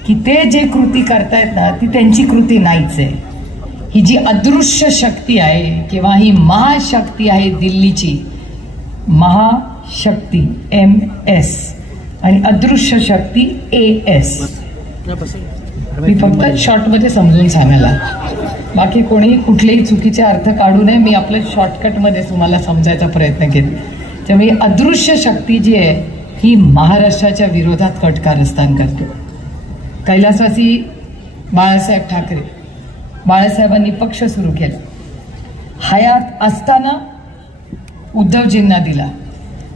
की ते जे कृती करतायत ना, ती त्यांची कृती नाहीच आहे. ही जी अदृश्य शक्ती आहे किंवा ही महाशक्ती आहे दिल्लीची, महाशक्ती MS आणि अदृश्य शक्ती AS. मी फक्त शॉर्टमध्ये समजून सांगायला, बाकी कोणी कुठलेही चुकीचे अर्थ काढू नये. मी आपल्या शॉर्टकटमध्ये तुम्हाला समजायचा प्रयत्न केला. त्यामुळे अदृश्य शक्ती जी आहे ही महाराष्ट्राच्या विरोधात कट कारस्थान करते. कैलासवासी बाळासाहेब ठाकरे, बाळासाहेबांनी पक्ष सुरू केला. हयात असताना उद्धवजींना दिला.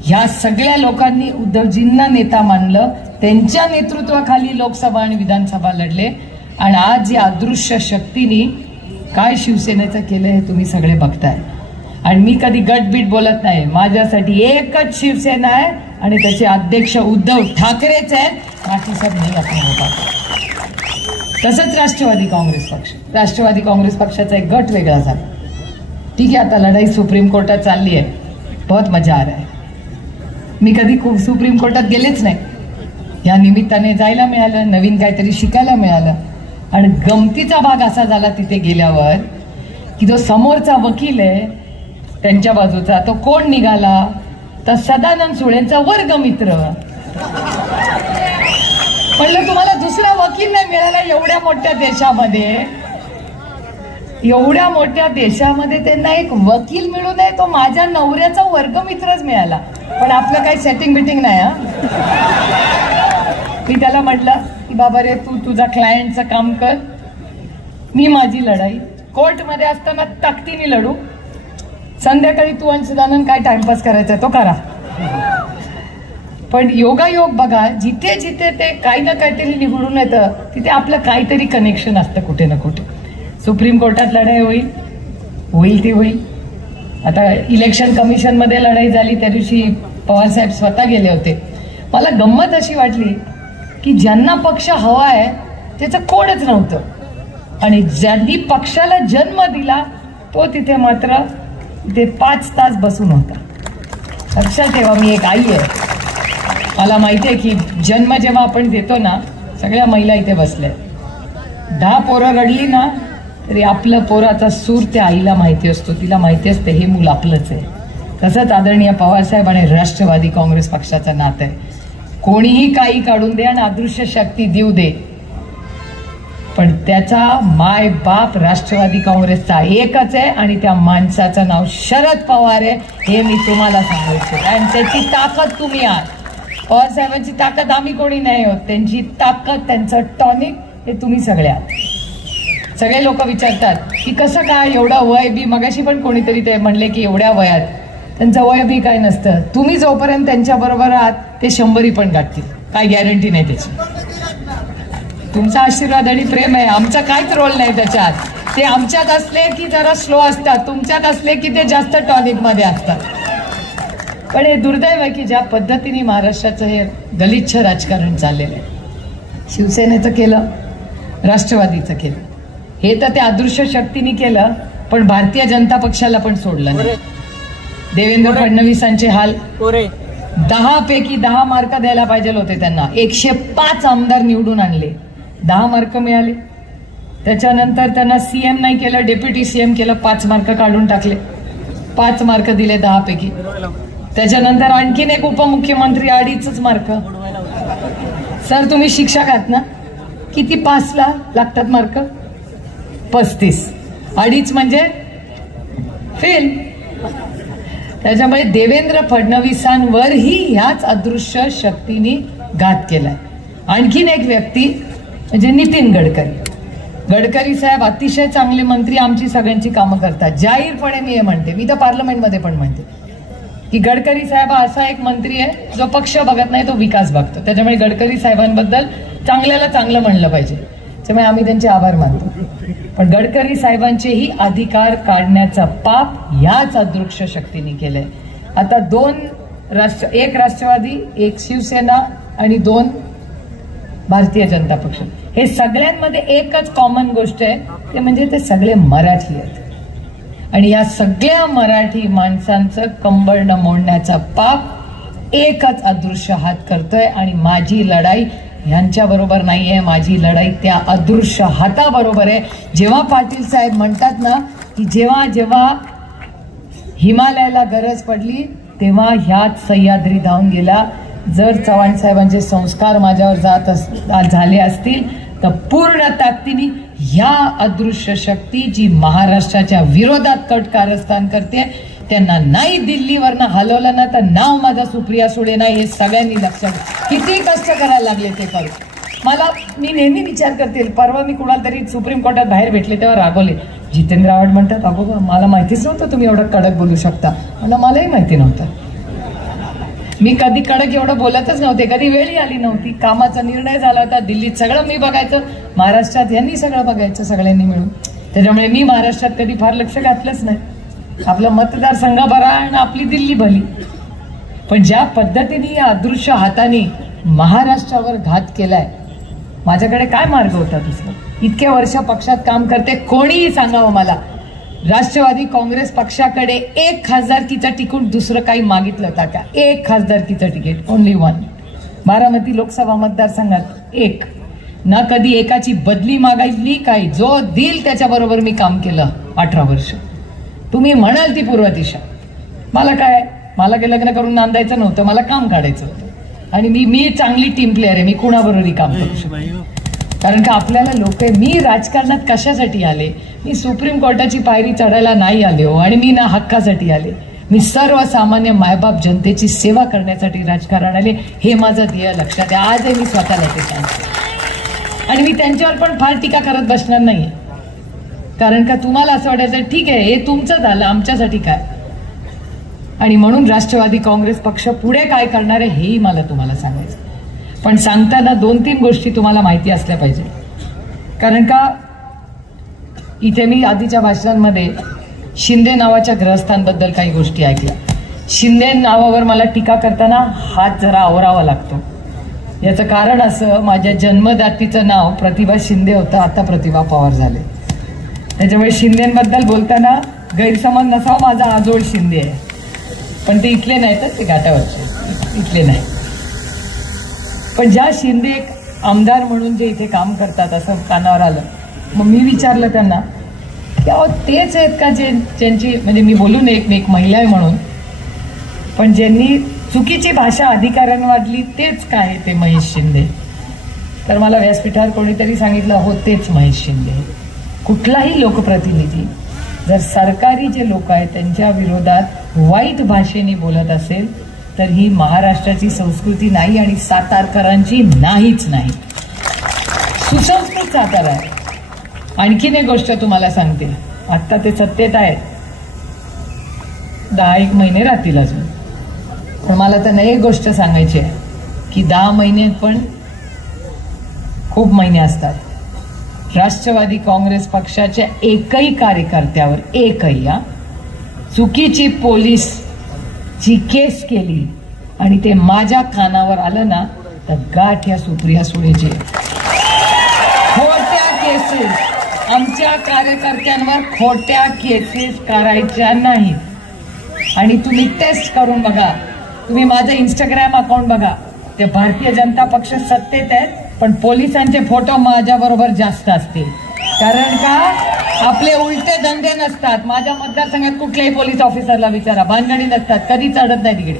ह्या सगळ्या लोकांनी उद्धवजींना नेता मानलं, त्यांच्या नेतृत्वाखाली लोकसभा आणि विधानसभा लढले. आणि आज या अदृश्य शक्तीने काय शिवसेनेचं केलं हे तुम्ही सगळे बघताय. आणि मी कधी गटबीट बोलत नाही. माझ्यासाठी एकच शिवसेना आहे आणि त्याचे अध्यक्ष उद्धव ठाकरेच आहेत, बाकी सब नाही आपण होता. तसंच राष्ट्रवादी काँग्रेस पक्ष, राष्ट्रवादी काँग्रेस पक्षाचा एक गट वेगळा झाला. ठीक आहे, आता लढाई सुप्रीम कोर्टात चालली आहे, बहुत मजा आ रहा है. मी कधी सुप्रीम कोर्टात गेलेच नाही. या निमित्ताने जायला मिळालं, नवीन काहीतरी शिकायला मिळालं. आणि गमतीचा भाग असा झाला तिथे गेल्यावर की जो समोरचा वकील आहे त्यांच्या बाजूचा, तो कोण निघाला तर सदानंद सुळेंचा वर्गमित्र. म्हणलं तुम्हाला दुसरा वकील नाही मिळाला एवढ्या मोठ्या देशामध्ये, एवढ्या मोठ्या देशामध्ये त्यांना एक वकील मिळू नये, तो माझ्या नवऱ्याचा वर्गमित्रच मिळाला. पण आपलं काही सेटिंग बिटिंग नाही. मी त्याला म्हटलं की बाबा रे, तू तुझा क्लायंटचं काम कर, मी माझी लढाई कोर्टमध्ये असताना ताकदीने लढू. संध्याकाळी तू आणि सदानंद काय टाइमपास करायचा तो करा. पण योगायोग बघा, जिथे जिथे ते काही ना काहीतरी निवडून येतं तिथे आपलं काहीतरी कनेक्शन असतं कुठे ना कुठे. सुप्रीम कोर्टात लढाई होईल ती होईल. आता इलेक्शन कमिशनमध्ये लढाई झाली, त्या दिवशी पवारसाहेब स्वतः गेले होते. मला गंमत अशी वाटली की ज्यांना पक्ष हवा आहे त्याचं कोणच नव्हतं, आणि ज्यांनी पक्षाला जन्म दिला तो तिथे मात्र ते 5 तास बसून होता. लक्षात ठेवा, मी एक आई आहे, मला माहिती आहे की जन्म जेव्हा आपण देतो ना, सगळ्या महिला इथे बसल्या, 10 पोरं रडली ना तरी आपलं पोराचा सूर त्या आईला माहिती असतो, तिला माहिती असते हे मूल आपलंच आहे. तसंच आदरणीय पवारसाहेब आणि राष्ट्रवादी काँग्रेस पक्षाचं नातं आहे. कोणीही काही काढून दे आणि अदृश्य शक्ती देऊ दे, पण त्याचा माय बाप राष्ट्रवादी काँग्रेसचा एकच आहे आणि त्या माणसाचं नाव शरद पवार आहे. हे मी तुम्हाला सांगायचं, आणि त्याची ताकद तुम्ही आहात. पवारसाहेबांची ताकद आम्ही कोणी नाही आहोत, त्यांची ताकद, त्यांचं टॉनिक हे तुम्ही सगळे आहात. सगळे लोक विचारतात की कसं काय एवढं वय बी, मगाशी पण कोणीतरी ते म्हणले की एवढ्या वयात त्यांचं वय बी काय नसतं. तुम्ही जोपर्यंत त्यांच्या बरोबर आहात ते 100 पण गाठतील, काय गॅरंटी नाही त्याची. तुमचा आशीर्वाद आणि प्रेम आहे, आमचा काहीच रोल नाही त्याच्यात. ते आमच्यात असले की जरा स्लो असतात, तुमच्यात असले की ते जास्त टॉनिक मध्ये असतात. पण हे दुर्दैव आहे की ज्या पद्धतीने महाराष्ट्राचं हे गलिच्छ राजकारण चाललेलं आहे. शिवसेनेचं केलं, राष्ट्रवादीचं केलं, हे तर ते अदृश्य शक्तीने केलं, पण भारतीय जनता पक्षाला पण सोडलं नाही. देवेंद्र फडणवीसांचे हाल. 10 पैकी 10 मार्क द्यायला पाहिजे होते त्यांना. 105 आमदार निवडून आणले, 10 मार्क मिळाले. त्याच्यानंतर त्यांना सीएम नाही केलं, डेप्युटी सीएम केलं, 5 मार्क काढून टाकले. 5 मार्क दिले 10 पैकी. त्याच्यानंतर आणखीन एक उपमुख्यमंत्री, 2.5 मार्क. सर तुम्ही शिक्षक आहात ना, किती पासला लागतात मार्क? 35. 2.5 म्हणजे फेल. त्याच्यामुळे देवेंद्र फडणवीसांवरही ह्याच अदृश्य शक्तीने घात केलाय. आणखीन एक व्यक्ती म्हणजे नितीन गडकरी. गडकरी साहेब अतिशय चांगले मंत्री, आमची सगळ्यांची कामं करतात. जाहीरपणे मी हे म्हणते, मी तर पार्लमेंटमध्ये पण म्हणते की गडकरी साहेब हा असा एक मंत्री आहे जो पक्ष बघत नाही, तो विकास बघतो. त्याच्यामुळे गडकरी साहेबांबद्दल चांगल्याला चांगलं म्हणलं पाहिजे. त्यामुळे आम्ही त्यांचे आभार मानतो. पण गडकरी साहेबांचेही अधिकार काढण्याचा पाप ह्याच अदृश्य शक्तीने केलंय. आता 2 एक राष्ट्रवादी, एक शिवसेना आणि 2 भारतीय जनता पक्ष. हे सगळ्यांमध्ये एकच कॉमन गोष्ट आहे, ते म्हणजे ते सगळे मराठी आहेत. आणि या सगळ्या मराठी माणसांचं कंबळ न मोडण्याचा पाप एकच अदृश्य हात करतोय. आणि माझी लढाई ह्यांच्या बरोबर नाहीये, माझी लढाई त्या अदृश्य हाताबरोबर आहे. जेव्हा पाटील साहेब म्हणतात ना की जेव्हा जेव्हा हिमालयाला गरज पडली तेव्हा ह्याच सह्याद्री धावून गेला. जर चव्हाण साहेबांचे संस्कार माझ्यावर झाले असतील तर पूर्ण ताकदीने ह्या अदृश्य शक्ती जी महाराष्ट्राच्या विरोधात कट कारस्थान करते, त्यांना नाही दिल्लीवरनं हलवलं ना तर नाव माझा सुप्रिया सुळे नाही, हे सगळ्यांनी लक्षात. किती कष्ट करायला लागले ते करू. मी नेहमी विचार करते, परवा मी कुणाला तरी सुप्रीम कोर्टात बाहेर भेटले तेव्हा रागवले. जितेंद्र आव्हाड म्हणतात, अगो मला माहितीच नव्हतं तुम्ही एवढं कडक बोलू शकता. म्हणलं मलाही माहिती नव्हतं. मी कधी कडक एवढं बोलतच नव्हते, कधी वेळी आली नव्हती. कामाचा निर्णय झाला होता, दिल्लीत सगळं मी बघायचं, महाराष्ट्रात यांनी सगळं बघायचं, सगळ्यांनी मिळून. त्याच्यामुळे मी महाराष्ट्रात कधी फार लक्ष घातलंच नाही. आपलं मतदारसंघ बरा आणि आपली दिल्ली भली. पण ज्या पद्धतीने या अदृश्य हाताने महाराष्ट्रावर घात केलाय, माझ्याकडे काय मार्ग होता दुसरा? इतके वर्ष पक्षात काम करते, कोणीही सांगावं मला, राष्ट्रवादी काँग्रेस पक्षाकडे 1 खासदारकीचं तिकीट दुसरं काही मागितलं होता का? 1 खासदारकीचं तिकीट, ओनली 1. बारामती लोकसभा मतदारसंघात 1. ना कधी एकाची बदली मागायली काय, जो दिल त्याच्याबरोबर मी काम केलं 18 वर्ष. तुम्ही म्हणाल ती पूर्व दिशा. मला काय, मला काही लग्न करून नांदायचं नव्हतं, मला काम काढायचं होतं. आणि मी चांगली टीम प्लेअर आहे, मी कुणाबरोबरही काम करू शकतो. कारण का आपल्याला लोक, मी राजकारणात कशासाठी आले? मी सुप्रीम कोर्टाची पायरी चढायला नाही आले हो, आणि मी ना हक्कासाठी आले. मी सर्वसामान्य मायबाप जनतेची सेवा करण्यासाठी राजकारण आले. हे माझं ध्येय लक्षात आहे. आजही मी स्वतःला ते सांगते. आणि मी त्यांच्यावर पण फार टीका करत बसणार नाहीये. कारण का तुम्हाला असं वाटायचं ठीक आहे, हे तुमचं झालं, आमच्यासाठी काय? आणि म्हणून राष्ट्रवादी काँग्रेस पक्ष पुढे काय करणार आहे हेही मला तुम्हाला सांगायचं. पण सांगताना 2-3 गोष्टी तुम्हाला माहिती असल्या पाहिजे. कारण का इथे मी आधीच्या भाषणांमध्ये शिंदे नावाच्या ग्रहस्थांबद्दल काही गोष्टी ऐकल्या. शिंदे नावावर मला टीका करताना हात जरा आवरावा लागतो. याचं कारण असं, माझ्या जन्मदातीचं नाव प्रतिभा शिंदे होतं, आता प्रतिभा पवार झाले. त्याच्यामुळे शिंदेबद्दल बोलताना गैरसमज नसावा, माझा आजोळ शिंदे आहे. पण ते इथले नाहीत, ते घाटावरचे, इथले नाही. पण ज्या शिंदे एक आमदार म्हणून जे इथे काम करतात असं कानावर आलं, मग मी विचारलं त्यांना की अहो तेच आहेत का ज्यांची, म्हणजे मी बोलू नये मी एक महिला आहे म्हणून, पण ज्यांनी चुकीची भाषा अधिकाऱ्यांना वाढली तेच काय ते महेश शिंदे? तर मला व्यासपीठावर कोणीतरी सांगितलं, हो तेच महेश शिंदे. कुठलाही लोकप्रतिनिधी जर सरकारी जे लोक आहेत त्यांच्या विरोधात वाईट भाषेने बोलत असेल तर ही महाराष्ट्राची संस्कृती नाही आणि सातारकरांची नाहीच नाही. सुसंस्कृत सातारा आहे. आणखीन एक गोष्ट तुम्हाला सांगते, आत्ता ते सत्तेत आहेत, 10 महिने राहतील अजून. पण मला त्यांना एक गोष्ट सांगायची आहे की 10 महिन्यात पण खूप महिने असतात. राष्ट्रवादी काँग्रेस पक्षाच्या एकही कार्यकर्त्यावर, एकही चुकीची पोलीस जी केस केली आणि ते माझ्या कानावर आलं ना तर गाठ या सुप्रिया सुळेची. खोट्या केसेस, आमच्या कार्यकर्त्यांवर खोट्या केसेस करायच्या नाहीत. आणि तुम्ही टेस्ट करून बघा, तुम्ही माझं इंस्टाग्राम अकाउंट बघा, ते भारतीय जनता पक्ष सत्तेत आहेत पण पोलिसांचे फोटो माझ्याबरोबर जास्त असतील. कारण का आपले उलटे धंदे नसतात. माझ्या मतदारसंघात कुठल्याही पोलीस ऑफिसरला विचारा, भानगडी नसतात, कधी चढत नाही तिकडे.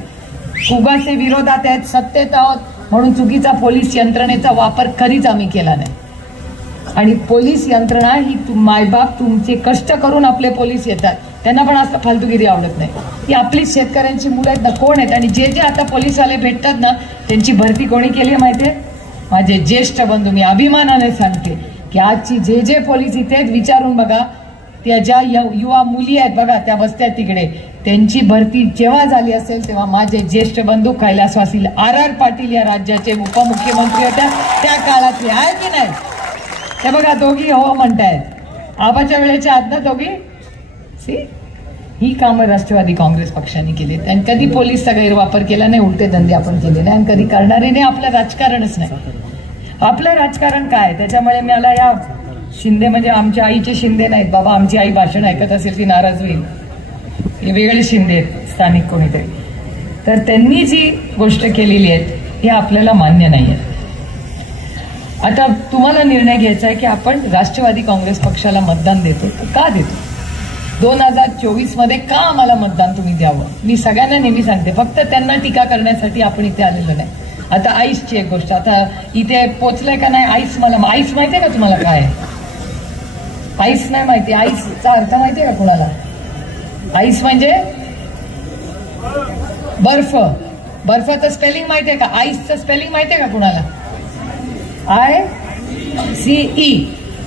फुगाचे विरोधात आहेत, सत्तेत आहोत म्हणून चुकीचा पोलीस यंत्रणेचा वापर कधीच आम्ही केला नाही. आणि पोलीस यंत्रणा ही मायबाप तुमचे कष्ट करून आपले पोलीस येतात, त्यांना पण असं फालतूगिरी आवडत नाही. ही आपलीच शेतकऱ्यांची मुलं आहेत ना, कोण आहेत. आणि जे आता पोलीसवाले भेटतात ना, त्यांची भरती कोणी केली आहे माहितीये? माझे ज्येष्ठ बंधू. मी अभिमानाने सांगते की आजची जे पोलीस इथे आहेत विचारून बघा, त्या ज्या युवा मुली आहेत बघा त्या बसत्यात तिकडे, त्यांची भरती जेव्हा झाली असेल तेव्हा माझे ज्येष्ठ बंधू कैलासवासी RR पाटील या राज्याचे उपमुख्यमंत्री होत्या, त्या काळातले आहे की नाही? हे बघा दोघी हो म्हणतायत, आबाच्या वेळेच्या आत ना दोघी. ही कामं राष्ट्रवादी काँग्रेस पक्षाने केली आणि कधी पोलीसचा गैरवापर केला नाही, उलटे धंदे आपण केले नाही आणि कधी करणारे नाही. आपलं राजकारणच नाही. आपलं राजकारण काय? त्याच्यामुळे मला या शिंदे म्हणजे आमच्या आईचे शिंदे नाहीत बाबा. आमची आई भाषण ऐकत असेल ती नाराज होईल. हे वेगळे शिंदे आहेत, स्थानिक कोणीतरी. तर त्यांनी जी गोष्ट केलेली आहे हे आपल्याला मान्य नाही आहे. आता तुम्हाला निर्णय घ्यायचा आहे की आपण राष्ट्रवादी काँग्रेस पक्षाला मतदान देतो, का देतो? 2024 मध्ये का आम्हाला मतदान तुम्ही द्यावं? मी सगळ्यांना नेहमी सांगते, फक्त त्यांना टीका करण्यासाठी आपण इथे आलेलो नाही. आता आईसची एक गोष्ट, आता इथे पोचलंय का नाही आईस? मला आईस माहितीये का तुम्हाला काय आहे? आईस नाही माहिती? आईसचा अर्थ माहितीये का कुणाला? आईस म्हणजे बर्फ. बर्फाचं स्पेलिंग माहितीये का? आईसचं स्पेलिंग माहितीये का कुणाला? ICE.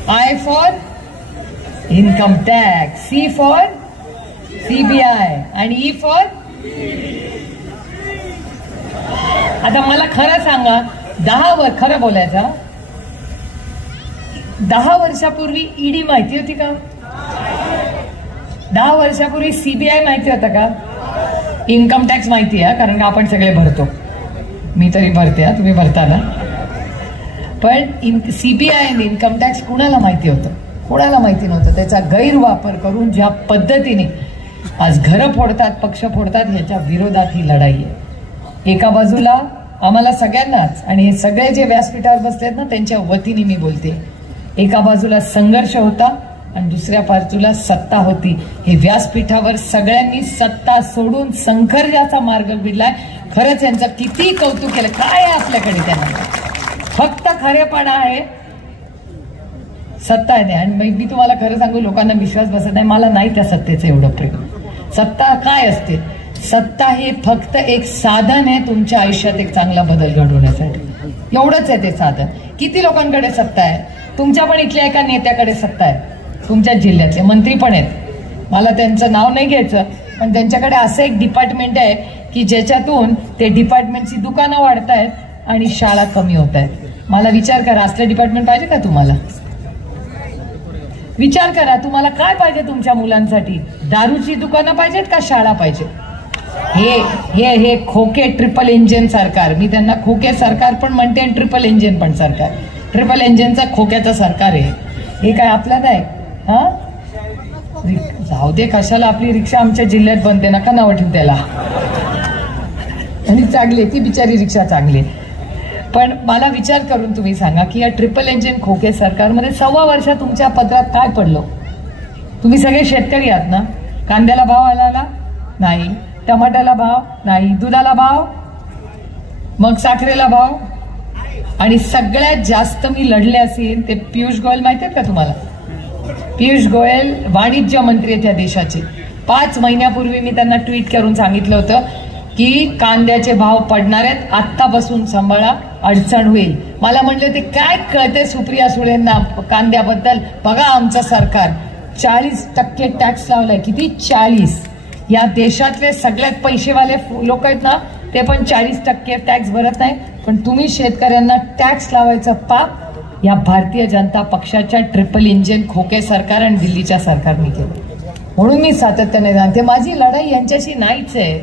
I for income tax, C for CBI आणि E फॉर. आता मला खरं सांगा, खरं बोलायचं, 10 वर्षापूर्वी ED माहिती होती का? 10 वर्षापूर्वी CBI माहिती होतं का? इन्कम टॅक्स माहिती आहे, कारण का आपण सगळे भरतो. मी तरी भरते, तुम्ही भरता ना. पण CBI आणि इन्कम टॅक्स कुणाला माहिती होतं? कोणाला माहिती नव्हतं. त्याचा गैरवापर करून ज्या पद्धतीने आज घरं फोडतात, पक्ष फोडतात, ह्याच्या विरोधात ही लढाई आहे. एका बाजूला आम्हाला सगळ्यांनाच, आणि हे सगळे जे व्यासपीठावर बसलेत ना त्यांच्या वतीने मी बोलते, एका बाजूला संघर्ष होता आणि दुसऱ्या बाजूला सत्ता होती. हे व्यासपीठावर सगळ्यांनी सत्ता सोडून संघर्षाचा मार्ग भिडलाय. खरंच यांचं किती कौतुक केलं. काय आहे आपल्याकडे? त्यांना फक्त खरेपणा आहे, सत्ता आहे. आणि मी तुम्हाला खरं सांगू, लोकांना विश्वास बसत नाही. मला नाही त्या सत्तेचं एवढं प्रेम. सत्ता काय असते? सत्ता हे फक्त एक साधन आहे तुमच्या आयुष्यात एक चांगला बदल घडवण्यासाठी. एवढंच आहे ते साधन. किती लोकांकडे सत्ता आहे? तुमच्या पण इथल्या एका नेत्याकडे सत्ता आहे, तुमच्याच जिल्ह्यातले मंत्री पण आहेत. मला त्यांचं नाव नाही घ्यायचं, पण त्यांच्याकडे असं एक डिपार्टमेंट आहे की ज्याच्यातून ते डिपार्टमेंटची दुकानं वाढतायत आणि शाळा कमी होत आहेत. मला विचार करा, असलं डिपार्टमेंट पाहिजे का तुम्हाला? विचार करा, तुम्हाला काय पाहिजे तुमच्या मुलांसाठी? दारूची दुकानं पाहिजेत का शाळा पाहिजे? हे खोके ट्रिपल इंजिन सरकार, मी त्यांना खोके सरकार पण म्हणते आणि ट्रिपल इंजिन पण सरकार. ट्रिपल इंजिनचं खोक्याचं सरकार आहे हे. काय आपलं नाही? हा जाऊ दे, कशाला आपली रिक्षा आमच्या जिल्ह्यात बनते, नका नाव ठेवू त्याला. आणि चांगली ती बिचारी रिक्षा चांगली. पण मला विचार करून तुम्ही सांगा की या ट्रिपल इंजिन खोके सरकारमध्ये 1.25 वर्षात तुमच्या पदरात काय पडलं? तुम्ही सगळे शेतकरी आहात ना. कांद्याला भाव आला नाही, टमाट्याला भाव नाही, दुधाला भाव, मग साखरेला भाव. आणि सगळ्यात जास्त मी लढले असेल ते पियुष गोयल माहिती आहेत का तुम्हाला? पियुष गोयल वाणिज्य मंत्री आहेत या देशाचे. 5 महिन्यापूर्वी मी त्यांना ट्विट करून सांगितलं होतं की कांद्याचे भाव पडणार आहेत, आत्तापासून सांभाळा, अडचण होईल. मला म्हणले होते काय कळते सुप्रिया सुळेंना कांद्याबद्दल? बघा आमचं सरकार 40% टॅक्स लावलाय. किती? 40. या देशातले सगळ्यात पैसेवाले लोक आहेत ना ते पण 40% टॅक्स भरत नाही. पण तुम्ही शेतकऱ्यांना टॅक्स लावायचं पाप या भारतीय जनता पक्षाच्या ट्रिपल इंजिन खोके सरकार आणि दिल्लीच्या सरकारने केलं. म्हणून मी सातत्याने सांगते, माझी लढाई यांच्याशी नाहीच आहे,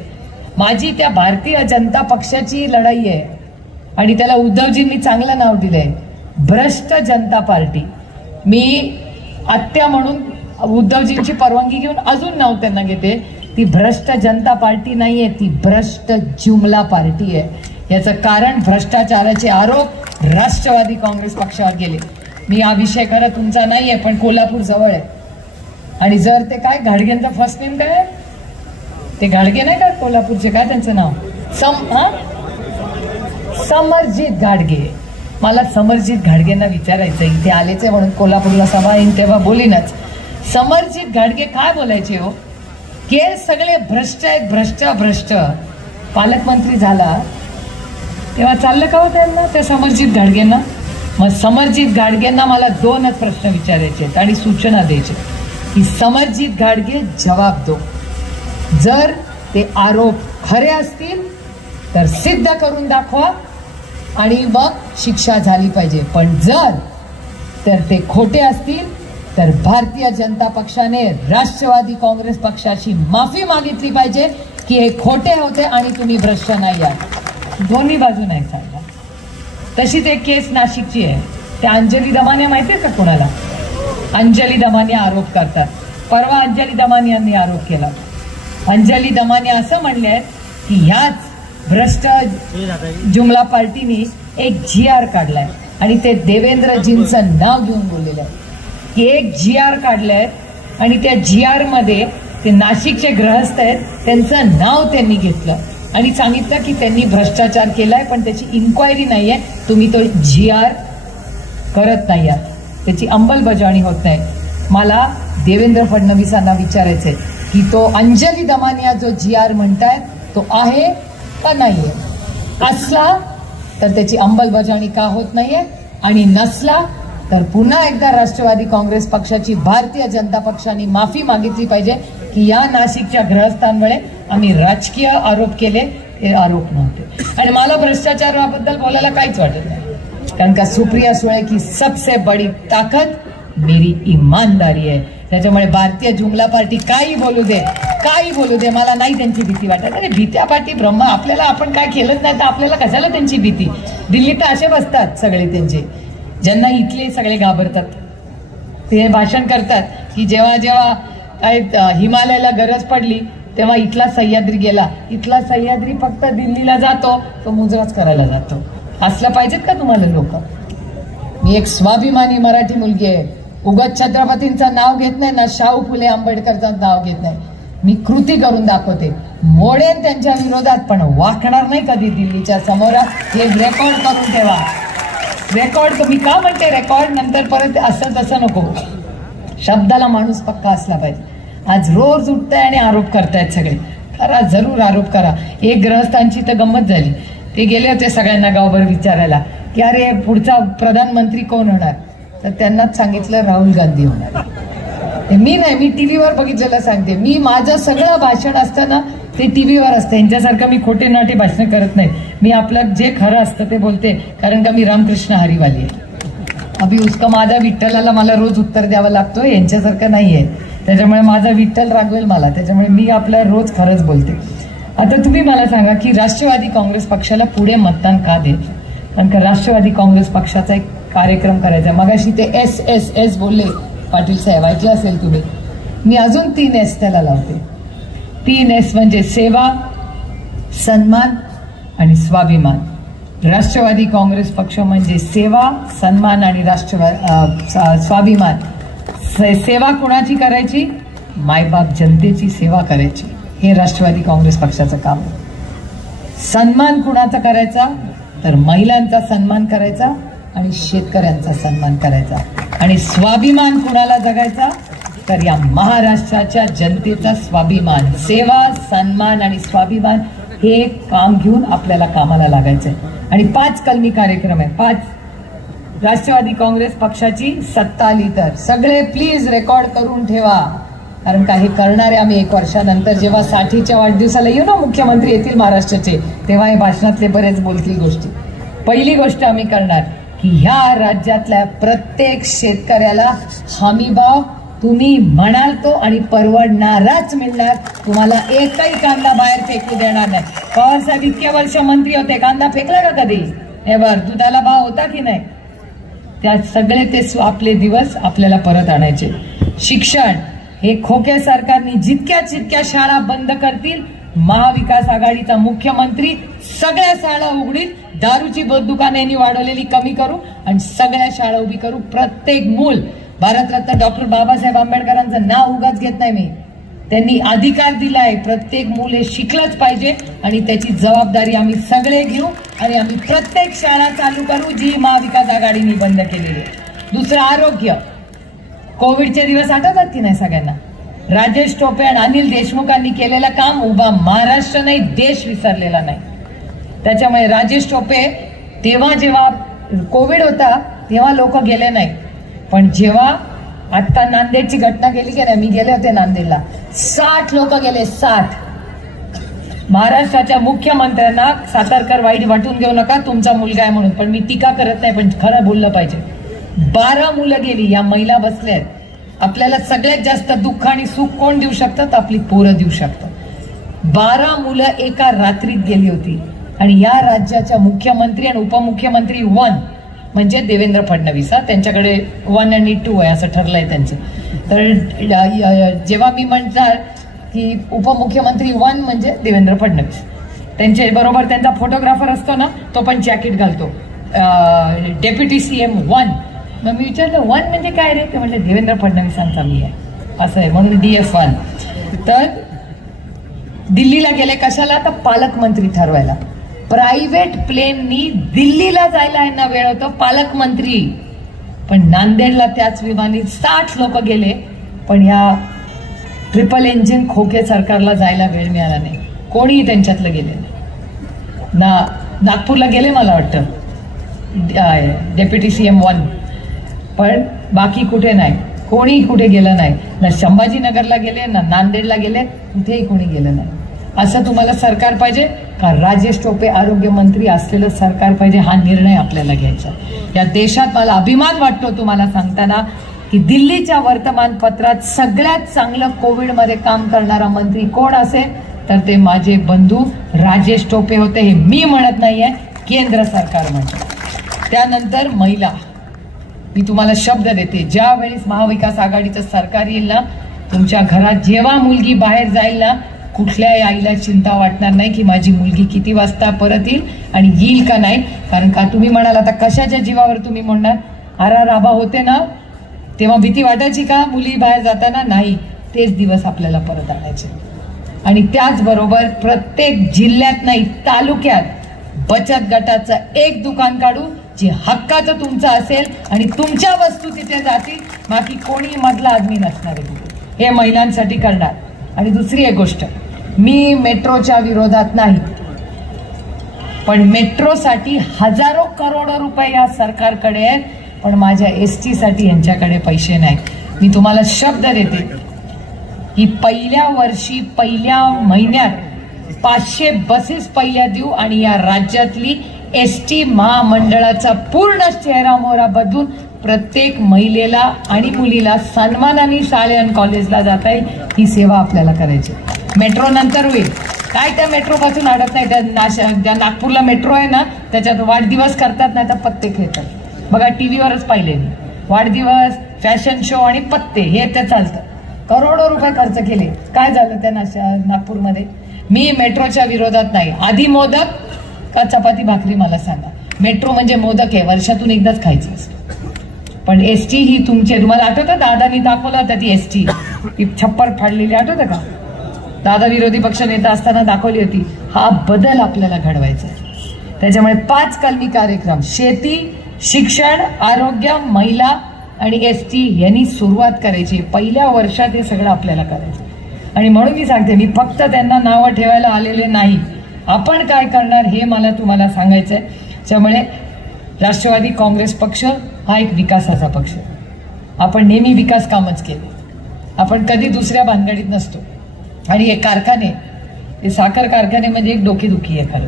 माझी त्या भारतीय जनता पक्षाची लढाई आहे. आणि त्याला उद्धवजींनी चांगलं नाव दिलंय, भ्रष्ट जनता पार्टी. मी आत्या म्हणून उद्धवजींची परवानगी घेऊन अजून नाव त्यांना घेते. ती भ्रष्ट जनता पार्टी नाहीये, ती भ्रष्ट जुमला पार्टी आहे. याचं कारण भ्रष्टाचाराचे आरोप राष्ट्रवादी काँग्रेस पक्षावर गेले. मी हा विषय खरं तुमचा नाहीये, पण कोल्हापूर जवळ आहे. आणि जर ते काय घाडगेंचं फर्स्ट नेम काय, ते घाडगे नाही का कोल्हापूरचे, काय त्यांचं नाव, समरजित घाडगे. मला समरजित घाडगेंना विचारायचं, इथे आलेच म्हणून कोल्हापूरला सभा येईन तेव्हा बोलीनच. समरजित घाडगे काय बोलायचे हो, की सगळे भ्रष्ट आहेत, भ्रष्ट. पालकमंत्री झाला तेव्हा चाललं का हो त्यांना, त्या समरजित घाडगेंना. मग समरजित घाडगेंना मला 2च प्रश्न विचारायचे आहेत आणि सूचना द्यायची की समरजित घाडगे जवाब दो. जर ते आरोप खरे असतील तर सिद्ध करून दाखवा आणि मग शिक्षा झाली पाहिजे. पण जर तर ते खोटे असतील तर भारतीय जनता पक्षाने राष्ट्रवादी काँग्रेस पक्षाची माफी मागितली पाहिजे की हे खोटे होते आणि तुम्ही भ्रष्ट नाही आहात. दोन्ही बाजू नाही सांगा. तशीच एक केस नाशिकची आहे. त्या अंजली दमानिया माहिती आहे का कोणाला? अंजली दमानिया आरोप करतात. परवा अंजली दमानियांनी आरोप केला. अंजली दमानिया असं म्हणले आहेत की ह्याच भ्रष्ट जुमला पार्टीने एक GR काढलाय आणि ते देवेंद्रजींचं नाव घेऊन बोललेलं आहे की एक GR काढलंय आणि त्या GR मध्ये ते नाशिकचे गृहस्थ आहेत त्यांचं नाव त्यांनी घेतलं आणि सांगितलं की त्यांनी भ्रष्टाचार केलाय, पण त्याची इन्क्वायरी नाहीये, तुम्ही तो GR करत नाही आहात, त्याची अंमलबजावणी होत नाही. मला देवेंद्र फडणवीसांना विचारायचंय की तो अंजली दमानिया जो GR म्हणतायत तो आहे का नाहीये, असला तर त्याची अंमलबजावणी का होत नाहीये आणि नसला तर पुन्हा एकदा राष्ट्रवादी काँग्रेस पक्षाची भारतीय जनता पक्षाने माफी मागितली पाहिजे की या नाशिकच्या गृहस्थांमुळे आम्ही राजकीय आरोप केले, हे आरोप नव्हते. आणि मला भ्रष्टाचाराबद्दल बोलायला काहीच वाटत नाही, कारण का सुप्रिया सुळे की सबसे बडी ताकद मेरी ईमानदारी आहे. त्याच्यामुळे भारतीय जुमला पार्टी काही बोलू दे, मला नाही त्यांची भीती वाटत. अरे भीत्या पार्टी ब्रह्म, आपल्याला आपण काय केलंच नाही तर आपल्याला कशाला त्यांची भीती. दिल्लीत तर असे बसतात सगळे त्यांचे, ज्यांना इथले सगळे घाबरतात. ते भाषण करतात की जेव्हा काय हिमालयाला गरज पडली तेव्हा इथला सह्याद्री गेला, इथला सह्याद्री फक्त दिल्लीला जातो, तो मुजराच करायला जातो. असलं पाहिजेत का तुम्हाला लोक? मी एक स्वाभिमानी मराठी मुलगी आहे, उगाच छत्रपतींचं नाव घेत नाही ना, शाहू फुले आंबेडकरचं नाव घेत नाही. मी कृती करून दाखवते, मोडेन त्यांच्या विरोधात पण वाकणार नाही कधी दिल्लीच्या समोर. हे रेकॉर्ड करून ठेवा. रेकॉर्ड मी का म्हणते रेकॉर्ड, नंतर परत असं तसं नको. शब्दाला माणूस पक्का असला पाहिजे. आज रोज उठताय आणि आरोप करतायत सगळे. करा, जरूर आरोप करा. एक गृहस्थांची तर गंमत झाली, ते गेले होते सगळ्यांना गावभर विचारायला की अरे पुढचा प्रधानमंत्री कोण होणार, तर त्यांनाच सांगितलं राहुल गांधी होणार. मी नाही, मी टीव्हीवर बघितलेलं सांगते. मी माझं सगळं भाषण असतं ना ते टीव्हीवर असतं. यांच्यासारखं मी खोटे नाटे भाषण करत नाही. मी आपलं जे खरं असतं ते बोलते, कारण का मी रामकृष्ण हरिवाली आहे. अभि उसका माझा विठ्ठलाला मला रोज उत्तर द्यावं लागतो, यांच्यासारखं नाहीये. त्याच्यामुळे माझा विठ्ठल रागवेल मला, त्याच्यामुळे मी आपलं रोज खरंच बोलते. आता तुम्ही मला सांगा की राष्ट्रवादी काँग्रेस पक्षाला पुढे मतदान का देत? कारण का राष्ट्रवादी काँग्रेस पक्षाचा एक कार्यक्रम करायचा. मगाशी ते SSS बोलले पाटील साहेब, ऐकलं असेल तुम्ही. मी अजून 3 S त्याला लावते. 3 S म्हणजे सेवा, सन्मान आणि स्वाभिमान. राष्ट्रवादी काँग्रेस पक्ष म्हणजे सेवा, सन्मान आणि स्वाभिमान. सेवा कुणाची करायची? मायबाप जनतेची सेवा करायची, हे राष्ट्रवादी काँग्रेस पक्षाचं काम. सन्मान कुणाचा करायचा? तर महिलांचा सन्मान करायचा आणि शेतकऱ्यांचा सन्मान करायचा. आणि स्वाभिमान कुणाला जगायचा? तर या महाराष्ट्राच्या जनतेचा स्वाभिमान. सेवा, सन्मान आणि स्वाभिमान हे काम घेऊन आपल्याला कामाला लागायचंय. आणि 5 कलमी कार्यक्रम आहे. 5 राष्ट्रवादी काँग्रेस पक्षाची सत्ता आली तर सगळे प्लीज रेकॉर्ड करून ठेवा, कारण काही करणारे आम्ही 1 वर्षानंतर जेव्हा 60च्या वाढदिवसाला येऊ ना, मुख्यमंत्री येतील महाराष्ट्राचे, तेव्हा हे भाषणातले बरेच बोलतील गोष्टी. पहिली गोष्ट आम्ही करणार की ह्या राज्यातल्या प्रत्येक शेतकऱ्याला हमीभाव तुम्ही म्हणाल तो आणि परवडणाराच मिळणार. तुम्हाला एकही कांदा बाहेर फेकू देणार नाही. पवार साहेब इतके वर्ष मंत्री होते, कांदा फेकला का कधी? एव्हर. दुधाला भाव होता की नाही? त्या सगळे ते आपले दिवस आपल्याला परत आणायचे. शिक्षण हे खोके सरकारने जितक्या शाळा बंद करतील, महाविकास आघाडीचा मुख्यमंत्री सगळ्या शाळा उघडील, दारूची दुकाने यांनी वाढवलेली कमी करू आणि सगळ्या शाळा उभी करू. प्रत्येक मूल, भारतरत्न डॉक्टर बाबासाहेब आंबेडकरांचं नाव उगाच घेत नाही मी, त्यांनी अधिकार दिलाय, प्रत्येक मूल हे शिकलंच पाहिजे आणि त्याची जबाबदारी आम्ही सगळे घेऊ आणि आम्ही प्रत्येक शाळा चालू करू जी महाविकास आघाडीने बंद केलेली आहे. दुसरं आरोग्य. कोविडचे दिवस आठवतात की नाही सगळ्यांना? राजेश टोपे आणि अनिल देशमुखांनी केलेलं काम उभा महाराष्ट्र नाही, देश विसरलेला नाही. त्याच्यामुळे राजेश टोपे जेव्हा कोविड होता तेव्हा लोक गेले नाही, पण जेव्हा आता नांदेडची घटना गेली की नाही, मी गेले होते नांदेडला, 60 लोक गेले, 60. महाराष्ट्राच्या मुख्यमंत्र्यांना सातारकर वाईट वाटून घेऊ नका, तुमचा मुलगा आहे म्हणून, पण मी टीका करत नाही, पण खरं बोललं पाहिजे. 12 मुलं गेली, या महिला बसल्या आहेत. आपल्याला सगळ्यात जास्त दुःख आणि सुख कोण देऊ शकतात? आपली पोरं देऊ शकतात. 12 मुलं एका रात्रीत गेली होती आणि या राज्याच्या मुख्यमंत्री आणि उपमुख्यमंत्री 1 म्हणजे देवेंद्र फडणवीस, त्यांच्याकडे 1 आणि 2 आहे असं ठरलंय त्यांचं. तर जेव्हा मी म्हणणार की उपमुख्यमंत्री 1 म्हणजे देवेंद्र फडणवीस, त्यांच्या बरोबर त्यांचा फोटोग्राफर असतो ना, तो पण जॅकेट घालतो, डेप्युटी CM 1. मग मी विचारलं 1 म्हणजे काय रे? ते म्हणजे देवेंद्र फडणवीसांचा मी आहे, असं आहे, म्हणून DF1. तर दिल्लीला गेले कशाला? तर पालकमंत्री ठरवायला. प्रायव्हेट प्लेननी दिल्लीला जायला यांना वेळ होतो, पालकमंत्री. पण नांदेडला त्याच विमानी 60 लोक गेले, पण या ट्रिपल इंजिन खोके सरकारला जायला वेळ मिळाला नाही. कोणीही त्यांच्यातलं गेले नाही. नागपूरला गेले मला वाटतं डेप्युटी CM 1, पण बाकी कुठे नाही, कोणी कुठे गेलं नाही. ना संभाजीनगरला गेले, ना नांदेडला गेले, कुठेही कोणी गेलं नाही. असं तुम्हाला सरकार पाहिजे का? राजेश टोपे आरोग्यमंत्री असलेलं सरकार पाहिजे. हा निर्णय आपल्याला घ्यायचा. या देशात मला अभिमान वाटतो तुम्हाला सांगताना की दिल्लीच्या वर्तमानपत्रात सगळ्यात चांगलं कोविडमध्ये काम करणारा मंत्री कोण असेल तर ते माझे बंधू राजेश टोपे होते. हे मी म्हणत नाहीये, केंद्र सरकार म्हणतं. त्यानंतर महिला, मी तुम्हाला शब्द देते, ज्या वेळेस महाविकास आघाडीचं सरकार येईल ना, तुमच्या घरात जेव्हा मुलगी बाहेर जाईल ना, कुठल्याही आईला चिंता वाटणार नाही की माझी मुलगी किती वाजता परत येईल आणि येईल का नाही. कारण का तुम्ही म्हणाल आता कशाच्या जीवावर तुम्ही म्हणणार? आबा होते ना तेव्हा भीती वाटायची का मुली बाहेर जाताना? नाही, तेच दिवस आपल्याला परत आणायचे. आणि त्याचबरोबर प्रत्येक जिल्ह्यात नाही, तालुक्यात बचत गटाचं एक दुकान काढू जे हक्काचं तुमचं असेल आणि तुमच्या वस्तू तिथे जातील, बाकी कोणी मधला आदमी नसणार आहे. हे महिलांसाठी करणार. आणि दुसरी एक गोष्ट, मी मेट्रोच्या विरोधात नाही, पण मेट्रोसाठी हजारो करोडो रुपये या सरकारकडे आहेत, पण माझ्या ST साठी यांच्याकडे पैसे नाही. मी तुम्हाला शब्द देते की पहिल्या वर्षी पहिल्या महिन्यात 500 बसेस पहिल्या देऊ आणि या राज्यातली ST महामंडळाचा पूर्ण चेहरा मोहरा बदलून प्रत्येक महिलेला आणि मुलीला सन्मानाने शाळे आणि कॉलेजला जाता येईल. ही सेवा आपल्याला करायची. मेट्रो नंतर होईल. काय त्या मेट्रो पासून अडत नाही. त्या नागपूरला मेट्रो आहे ना, त्याच्यात वाढदिवस करतात, नाही तर पत्ते खेळतात. बघा टीव्हीवरच पाहिले मी, वाढदिवस, फॅशन शो आणि पत्ते हे ते चालतं. करोडो रुपये खर्च केले. काय झालं त्या नागपूरमध्ये? मी मेट्रोच्या विरोधात नाही. आधी मोदक का चपाती भाकरी मला सांगा. मेट्रो म्हणजे मोदक आहे, वर्षातून एकदाच खायचं असतं. पण ST ही तुम्हाला आठवतं? दादानी दाखवलं होतं ती ST, ती छप्पर फाडलेली, आठवतं का? दादा विरोधी पक्ष नेता असताना दाखवली होती. हा बदल आपल्याला घडवायचा आहे. त्याच्यामुळे 5 कलमी कार्यक्रम, शेती, शिक्षण, आरोग्य, महिला आणि ST यांनी सुरुवात करायची. पहिल्या वर्षात हे सगळं आपल्याला करायचं. आणि म्हणून मी सांगते, मी फक्त त्यांना नावं ठेवायला आलेले नाही, आपण काय करणार हे मला तुम्हाला सांगायचं आहे. त्यामुळे राष्ट्रवादी काँग्रेस पक्ष हा एक विकासाचा पक्ष. आपण नेहमी विकास कामच केले, आपण कधी दुसऱ्या भानगडीत नसतो. आणि हे कारखाने, हे साखर कारखाने म्हणजे एक डोकेदुखी आहे खरं.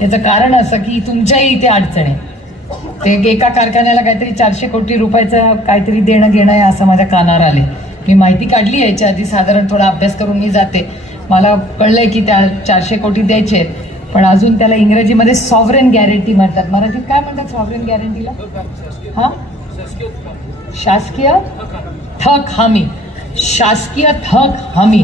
याचं कारण असं की तुमच्याही इथे अडचण आहे. ते एका कारखान्याला काहीतरी 400 कोटी रुपयाचं काहीतरी देणं घेणं आहे असं माझ्या कानावर आले. मी माहिती काढली याच्या आधी, साधारण थोडा अभ्यास करून मी जाते. मला कळलंय की त्या 400 कोटी द्यायचे, पण अजून त्याला इंग्रजीमध्ये सॉव्हरेन गॅरंटी म्हणतात. मराठीत काय म्हणतात सॉव्हरेन गॅरंटीला? हा, शासकीय थक हमी. शासकीय थक हमी.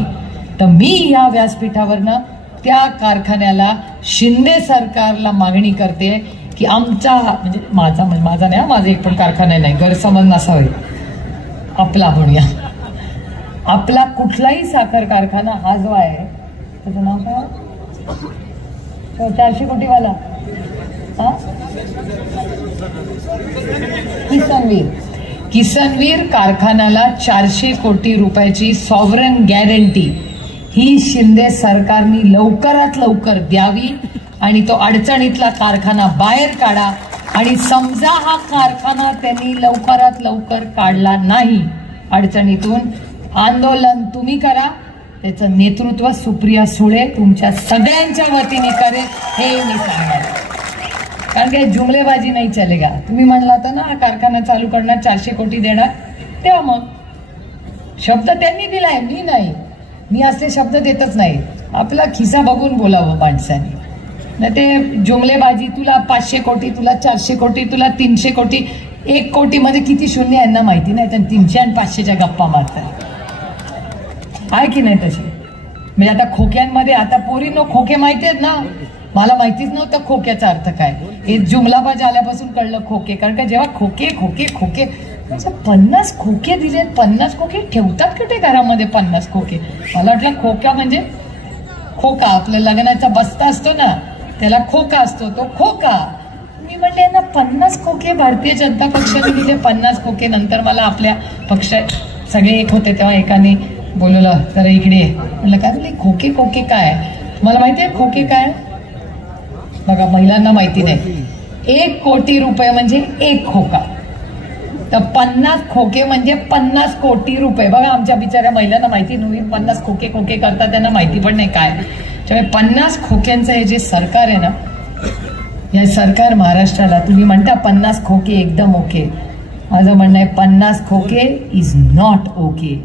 तर मी या व्यासपीठावरनं त्या कारखान्याला, शिंदे सरकारला मागणी करते की आमचा, म्हणजे माझा नाही, माझा एक पण कारखाना नाही, गैरसमज नसावे, आपला म्हणूया, आपला कुठलाही साखर कारखाना हा जो आहे त्याचं नाव काय? 400 कोटीवाला किसनवीर कारखान्याला 400 कोटी रुपयाची सॉव्हरेन गॅरंटी ही शिंदे सरकारने लवकरात लवकर द्यावी आणि तो अडचणीतला कारखाना बाहेर काढा. आणि समजा हा कारखाना त्यांनी लवकरात लवकर काढला नाही अडचणीतून, आंदोलन तुम्ही करा. त्याचं नेतृत्व सुप्रिया सुळे तुमच्या सगळ्यांच्या वतीने करेल हे मी सांगणार. कारण की जुमलेबाजी नाही चलेगा. तुम्ही म्हणला होता ना हा कारखाना चालू करणार, 400 कोटी देणार, तेव्हा मग शब्द त्यांनी दिलाय, मी नाही. मी असले शब्द देतच नाही. आपला खिसा बघून बोलावं माणसाने. नाही ते जुमलेबाजी, तुला 500 कोटी, तुला 400 कोटी, तुला 300 कोटी. 1 कोटीमध्ये किती शून्य यांना माहिती नाही, तर 300 आणि 500च्या गप्पा मारतात. आहे की नाही तशी? म्हणजे आता खोक्यांमध्ये, आता पोरींनो खोके माहिती आहेत ना? मला माहितीच नव्हतं खोक्याचा अर्थ काय. हे जुमलाबाज आल्यापासून कळलं खोके. कारण का जेव्हा खोके खोके खोके 50 खोके दिले, 50 खोके ठेवतात कुठे घरामध्ये 50 खोके? मला वाटलं खोक्या म्हणजे खोका, आपल्या लग्नाचा बस्ता असतो ना त्याला खोका असतो, तो खोका. मी म्हणले यांना 50 खोके भारतीय जनता पक्षाने दिले, 50 खोके. नंतर मला आपल्या पक्षात सगळे एक होते तेव्हा एकाने बोलवलं, तर इकडे म्हणलं काय बोलले खोके खोके काय? मला माहिती आहे खोके काय? बघा महिलांना माहिती नाही. 1 कोटी रुपये म्हणजे 1 खोका, तर 50 खोके म्हणजे 50 कोटी रुपये. बघा आमच्या बिचाऱ्या महिलांना माहिती नाही, 50 खोके खोके करतात, त्यांना माहिती पण नाही काय. त्यामुळे 50 खोक्यांचं हे जे सरकार आहे ना, या सरकार महाराष्ट्राला, तुम्ही म्हणता 50 खोके एकदम ओके, माझं म्हणणं आहे 50 खोके इज नॉट ओके.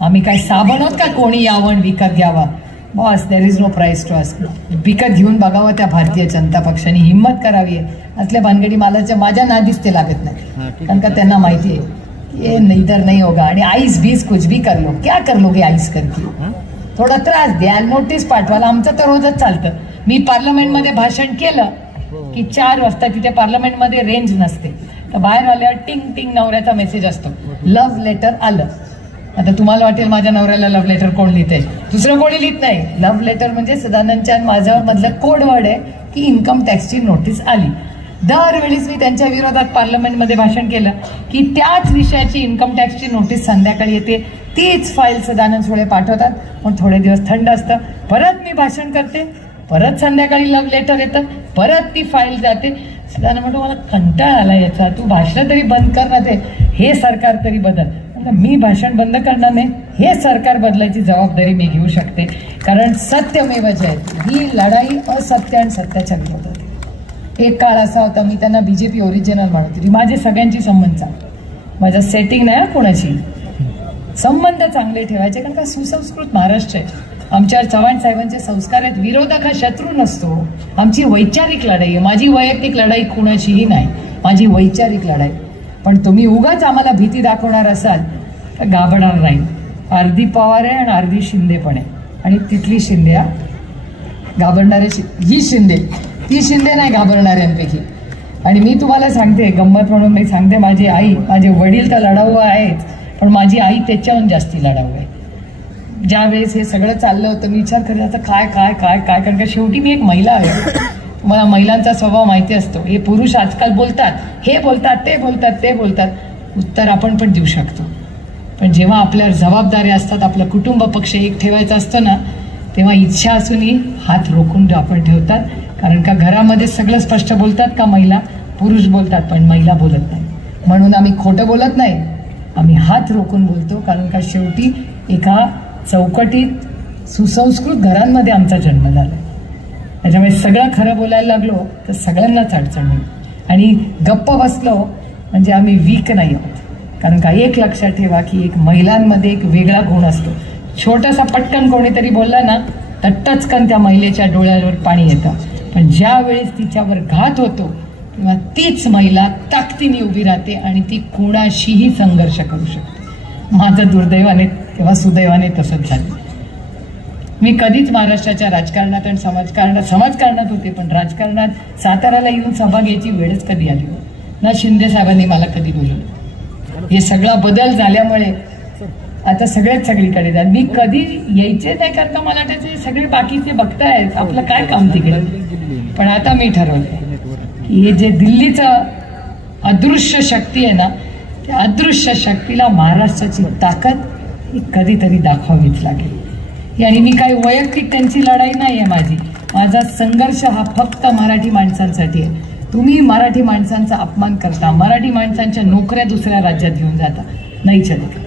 आम्ही काय साबण आहोत का कोणी यावं विकत घ्यावा? Boss, there is no price to us. विकत घेऊन बघावं त्या भारतीय जनता पक्षाने, हिंमत करावी. असल्या भानगडी मालाच्या माझ्या नादीच ते लागत नाही, कारण का त्यांना माहिती आहे ये इधर नाही होगा. आणि आईस बीस कुछ भी कर लो, क्या कर लोगे आईस करके? थोडा त्रास द्याल, नोटीस पाठवाल. आमचं तर रोजच चालतं. मी पार्लमेंटमध्ये भाषण केलं की 4 वाजता तिथे पार्लमेंटमध्ये रेंज नसते, तर बाहेर आल्यावर टिंग टिंग नवऱ्याचा मेसेज असतो, लव्ह लेटर आलं. आता तुम्हाला वाटेल माझ्या नवऱ्याला लव्ह लेटर कोण लिहितंय? दुसरं कोणी लिहित नाही. लव्ह लेटर म्हणजे सदानंदच्या माझ्या मधलं कोड वर्ड आहे की इन्कम टॅक्सची नोटीस आली. दरवेळीच मी त्यांच्या विरोधात पार्लमेंटमध्ये भाषण केलं की त्याच विषयाची इन्कम टॅक्सची नोटीस संध्याकाळी येते, तीच फाईल सदानंद सुळे पाठवतात. मग थोडे दिवस थंड असतं, परत मी भाषण करते, परत संध्याकाळी लव्ह लेटर येतं, परत ती फाईल जाते. सदानंद म्हणतो मला कंटाळा आला याचा, तू भाषण तरी बंद कर ना, ते हे सरकार तरी बदल. मी भाषण बंद करणार नाही, हे सरकार बदलायची जबाबदारी मी घेऊ शकते. कारण सत्यमेव जयते, ही लढाई असत्य आणि सत्याच्या विरोधात. एक काळ असा होता, मी त्यांना बीजेपी ओरिजिनल म्हणत होती. माझे सगळ्यांची संबंध चांगले, माझं सेटिंग नाही कोणाची, संबंध चांगले ठेवायचे. कारण का सुसंस्कृत महाराष्ट्र आहे, आमच्यावर चव्हाण साहेबांचे संस्कार आहेत. विरोधक हा शत्रू नसतो, आमची वैचारिक लढाई आहे. माझी वैयक्तिक लढाई कुणाशीही नाही, माझी वैचारिक लढाई. पण तुम्ही उगाच आम्हाला भीती दाखवणार असाल तर घाबरणार नाही. अर्धी पवार आहे आणि अर्धी शिंदे पण आहे, आणि तिथली शिंदे घाबरणारे, ही शिंदे, ती शिंदे नाही घाबरणाऱ्यांपैकी. आणि मी तुम्हाला सांगते गंमत म्हणून, मी सांगते माझी आई, माझे वडील तर लढाऊ आहेच, पण माझी आई त्याच्याहून जास्ती लढाऊ आहे. ज्या वेळेस हे सगळं चाललं होतं मी विचार करत आता काय काय काय काय, कारण का शेवटी मी एक महिला आहे. मला महिलांचा स्वभाव माहिती असतो. हे पुरुष आजकाल बोलतात, हे बोलतात, ते बोलतात, ते बोलतात, उत्तर आपण पण देऊ शकतो. पण जेव्हा आपल्यावर जबाबदाऱ्या असतात, आपलं कुटुंब पक्ष एक ठेवायचा असतो ना, तेव्हा इच्छा असूनही हात रोखून आपण ठेवतात. कारण का घरामध्ये सगळं स्पष्ट बोलतात का महिला? पुरुष बोलतात, पण महिला बोलत नाही. म्हणून आम्ही खोटं बोलत नाही, आम्ही हात रोखून बोलतो. कारण का शेवटी एका चौकटीत सुसंस्कृत घरांमध्ये आमचा जन्म झाला. त्याच्यामुळे सगळं खरं बोलायला लागलो तर सगळ्यांनाच अडचण होईल. आणि गप्प बसलो म्हणजे आम्ही वीक नाही आहोत. कारण का एक लक्षात ठेवा की एक महिलांमध्ये एक वेगळा गुण असतो. छोटासा पटकन कोणीतरी बोलला ना तर टचकन त्या महिलेच्या डोळ्यावर पाणी येतं. पण ज्या वेळेस तिच्यावर घात होतो तेव्हा तीच महिला ताकदीने उभी राहते आणि ती कोणाशीही संघर्ष करू शकते. माझं दुर्दैवाने तेव्हा सुदैवाने तसंच झालं. मी कधीच महाराष्ट्राच्या राजकारणात आणि समाजकारणात होते, पण राजकारणात साताऱ्याला येऊन सभा घ्यायची वेळच कधी आली ना. शिंदे साहेबांनी मला कधी बोलवलं. हे सगळा बदल झाल्यामुळे आता सगळेच सगळीकडे जात. मी कधी यायचे नाही कारण का मला त्याचे सगळे बाकीचे बघतायत आपलं काय काम तिकडे. पण आता मी ठरवलं की हे जे दिल्लीचं अदृश्य शक्ती आहे ना, त्या अदृश्य शक्तीला महाराष्ट्राची ताकद ही कधीतरी दाखवावीच लागेल. आणि मी काही वैयक्तिक त्यांची लढाई नाही आहे माझी. माझा संघर्ष हा फक्त मराठी माणसांसाठी आहे. तुम्ही मराठी माणसांचा अपमान करता, मराठी माणसांच्या नोकऱ्या दुसऱ्या राज्यात घेऊन जाता, नाही चलत.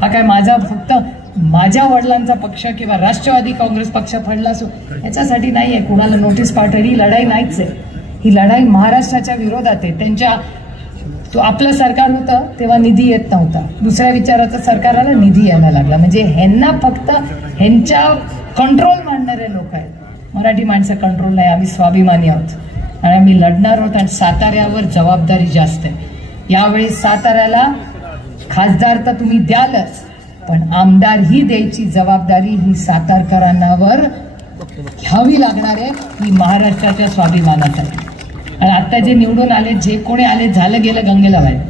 हा काय माझा फक्त माझ्या वडिलांचा पक्ष किंवा राष्ट्रवादी काँग्रेस पक्ष फडला असो याच्यासाठी नाही आहे. कुणाला नोटीस पाठवली ही लढाई नाहीच आहे. ही लढाई महाराष्ट्राच्या विरोधात आहे. त्यांच्या तो आपलं सरकार होतं तेव्हा निधी येत नव्हता, दुसऱ्या विचाराचं सरकार आलं, निधी यायला लागला. म्हणजे ह्यांना फक्त ह्यांच्या कंट्रोल मांडणारे लोक आहेत. मराठी माणसं कंट्रोल नाही. आम्ही स्वाभिमानी आहोत आणि आम्ही लढणार आहोत. आणि साताऱ्यावर जबाबदारी जास्त आहे. यावेळी साताऱ्याला खासदार तर तुम्ही द्यालच, पण आमदार ही द्यायची जबाबदारी ही सातारकरांवर घ्यावी लागणार आहे. ही महाराष्ट्राच्या स्वाभिमानासाठी. आणि आता जे निवडून आले, जे कोणी आले, झालं गेलं गंगेला व्हायला,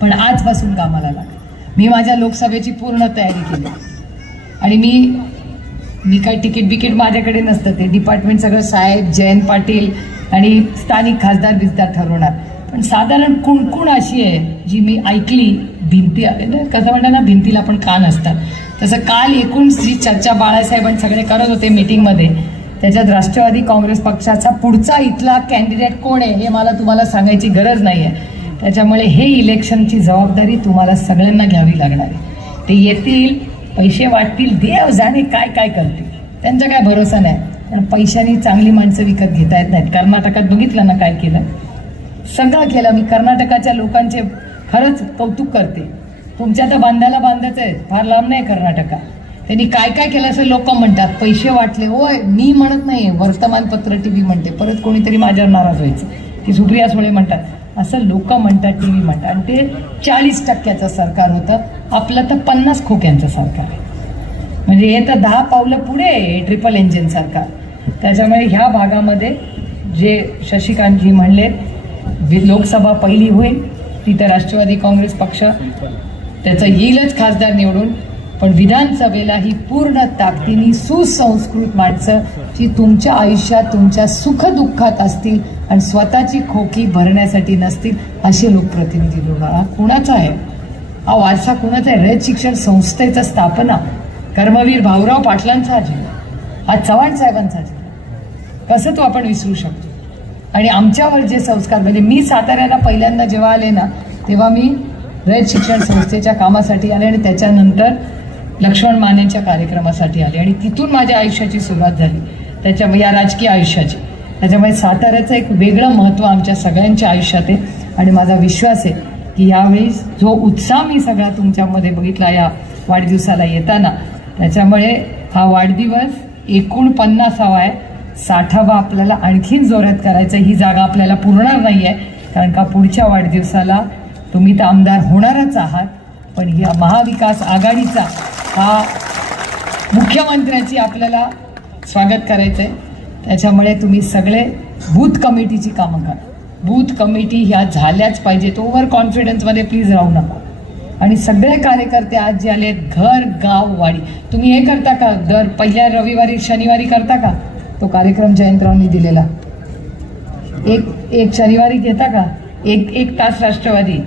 पण आजपासून कामाला लागले. मी माझ्या लोकसभेची पूर्ण तयारी केली आणि मी काय तिकीट माझ्याकडे नसतं. ते डिपार्टमेंट सगळं साहेब, जयंत पाटील आणि स्थानिक खासदार बिजदार ठरवणार. पण साधारण कुणकुण अशी आहे जी मी ऐकली. भिंती कसं म्हणतात ना, भिंतीला पण कान असतात, तसं काल एकूण जी चर्चा बाळासाहेबांनी सगळे करत होते मीटिंगमध्ये, त्याच्यात राष्ट्रवादी काँग्रेस पक्षाचा पुढचा इथला कॅन्डिडेट कोण आहे हे मला तुम्हाला सांगायची गरज नाही आहे. त्याच्यामुळे हे इलेक्शनची जबाबदारी तुम्हाला सगळ्यांना घ्यावी लागणार आहे. ते येतील, पैसे वाटतील, देव जाणे काय काय करतील, त्यांचा काय भरोसा नाही. पण पैशाने चांगली माणसं विकत घेता येत नाहीत. कर्नाटकात बघितलं ना काय केलं, सगळं केलं. मी कर्नाटकाच्या लोकांचे खरंच कौतुक करते. तुमच्या तर बांधायला बांधायचं आहे, फार लांब नाही कर्नाटका. त्यांनी काय काय केलं असं लोक म्हणतात, पैसे वाटले. होय, मी म्हणत नाही, वर्तमानपत्र टीव्ही म्हणते. परत कोणीतरी माझ्यावर नाराज व्हायचं की सुप्रिया सुळे म्हणतात, असं लोक म्हणतात, टीव्ही म्हणतात. आणि ते 40% सरकार होतं, आपलं तर 50 खोक्यांचं सरकार आहे. म्हणजे हे तर 10 पावलं पुढे आहे ट्रिपल इंजिन सरकार. त्याच्यामुळे ह्या भागामध्ये जे शशिकांतजी म्हणले, लोकसभा पहिली होईल तिथं राष्ट्रवादी काँग्रेस पक्ष त्याचं येईलच खासदार निवडून. पण विधानसभेला ही पूर्ण ताकदीने सुसंस्कृत माणसं जी तुमच्या आयुष्यात तुमच्या सुखदुःखात असतील आणि स्वतःची खोकी भरण्यासाठी नसतील असे लोकप्रतिनिधी निवडणार. हा कुणाचा आहे? हा वारसा कुणाचा आहे? रयत शिक्षण संस्थेचा स्थापना कर्मवीर भाऊराव पाटलांचा जिल्हा, हा चव्हाण साहेबांचा जिल्हा. कसं तो आपण विसरू शकतो? आणि आमच्यावर जे संस्कार, म्हणजे मी साताऱ्याला पहिल्यांदा जेव्हा आले ना तेव्हा मी रयत शिक्षण संस्थेच्या कामासाठी आले आणि त्याच्यानंतर लक्ष्मण मानेंच्या कार्यक्रमासाठी आले आणि तिथून माझ्या आयुष्याची सुरुवात झाली, त्याच्यामुळे या राजकीय आयुष्याची. त्याच्यामुळे साताऱ्याचं एक वेगळं महत्त्व आमच्या सगळ्यांच्या आयुष्यात आहे. आणि माझा विश्वास आहे की यावेळी जो उत्साह मी सगळा तुमच्यामध्ये बघितला या वाढदिवसाला येताना, त्याच्यामुळे हा वाढदिवस एकूण 50वा आहे. 60वा आपल्याला आणखीन जोरात करायचं. ही जागा आपल्याला पुरणार नाही आहे, कारण का पुढच्या वाढदिवसाला तुम्ही तर आमदार होणारच आहात, पण या महाविकास आघाडीचा हा मुख्यमंत्र्याची आपल्याला स्वागत करायचं आहे. त्याच्यामुळे तुम्ही सगळे बूथ कमिटीची कामं करा. बूथ कमिटी ह्या झाल्याच पाहिजेत. ओव्हर कॉन्फिडन्समध्ये प्लीज राहू नका. आणि सगळे कार्यकर्ते आज जे आले, घर गाव वाडी, तुम्ही हे करता का? दर पहिल्या रविवारी शनिवारी करता का तो कार्यक्रम जयंतरावांनी दिलेला? एक शनिवारी घेता का? एक तास राष्ट्रवादी,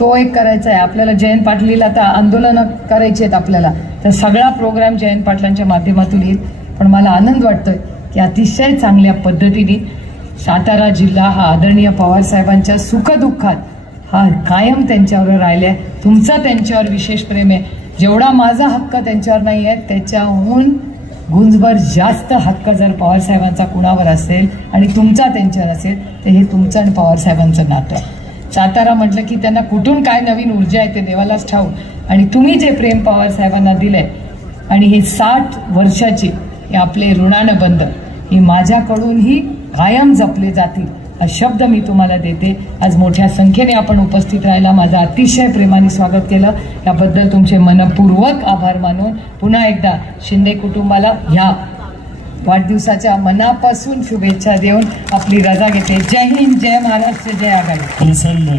तो एक करायचा आहे आपल्याला. जयंत पाटील आता आंदोलनं करायची आहेत आपल्याला, तर सगळा प्रोग्राम जयंत पाटलांच्या माध्यमातून येईल. पण मला आनंद वाटतोय की अतिशय चांगल्या पद्धतीने सातारा जिल्हा हा आदरणीय पवार साहेबांच्या सुखदुःखात हा कायम त्यांच्यावर राहिल्या. तुमचा त्यांच्यावर विशेष प्रेम आहे. जेवढा माझा हक्क त्यांच्यावर नाही आहे त्याच्याहून गुंजभर जास्त हक्क जर पवार साहेबांचा कुणावर असेल आणि तुमचा त्यांच्यावर असेल तर हे तुमचं आणि पवार साहेबांचं नातं आहे. सातारा म्हटलं की त्यांना कुठून काय नवीन ऊर्जा आहे ते देवालाच ठाऊक. आणि तुम्ही जे प्रेम पवार साहेबांना दिलंय आणि हे 60 वर्षाची हे आपले ऋणानुबंध, ही माझ्याकडूनही कायम जपले जातील हा शब्द मी तुम्हाला देते. आज मोठ्या संख्येने आपण उपस्थित राहिला, माझं अतिशय प्रेमाने स्वागत केलं, याबद्दल तुमचे मनपूर्वक आभार मानून पुन्हा एकदा शिंदे कुटुंबाला ह्या वाढदिवसाच्या मनापासून शुभेच्छा देऊन आपली रजा घेते. जय हिंद, जय महाराष्ट्र, जय आघाडी. प्रसन्न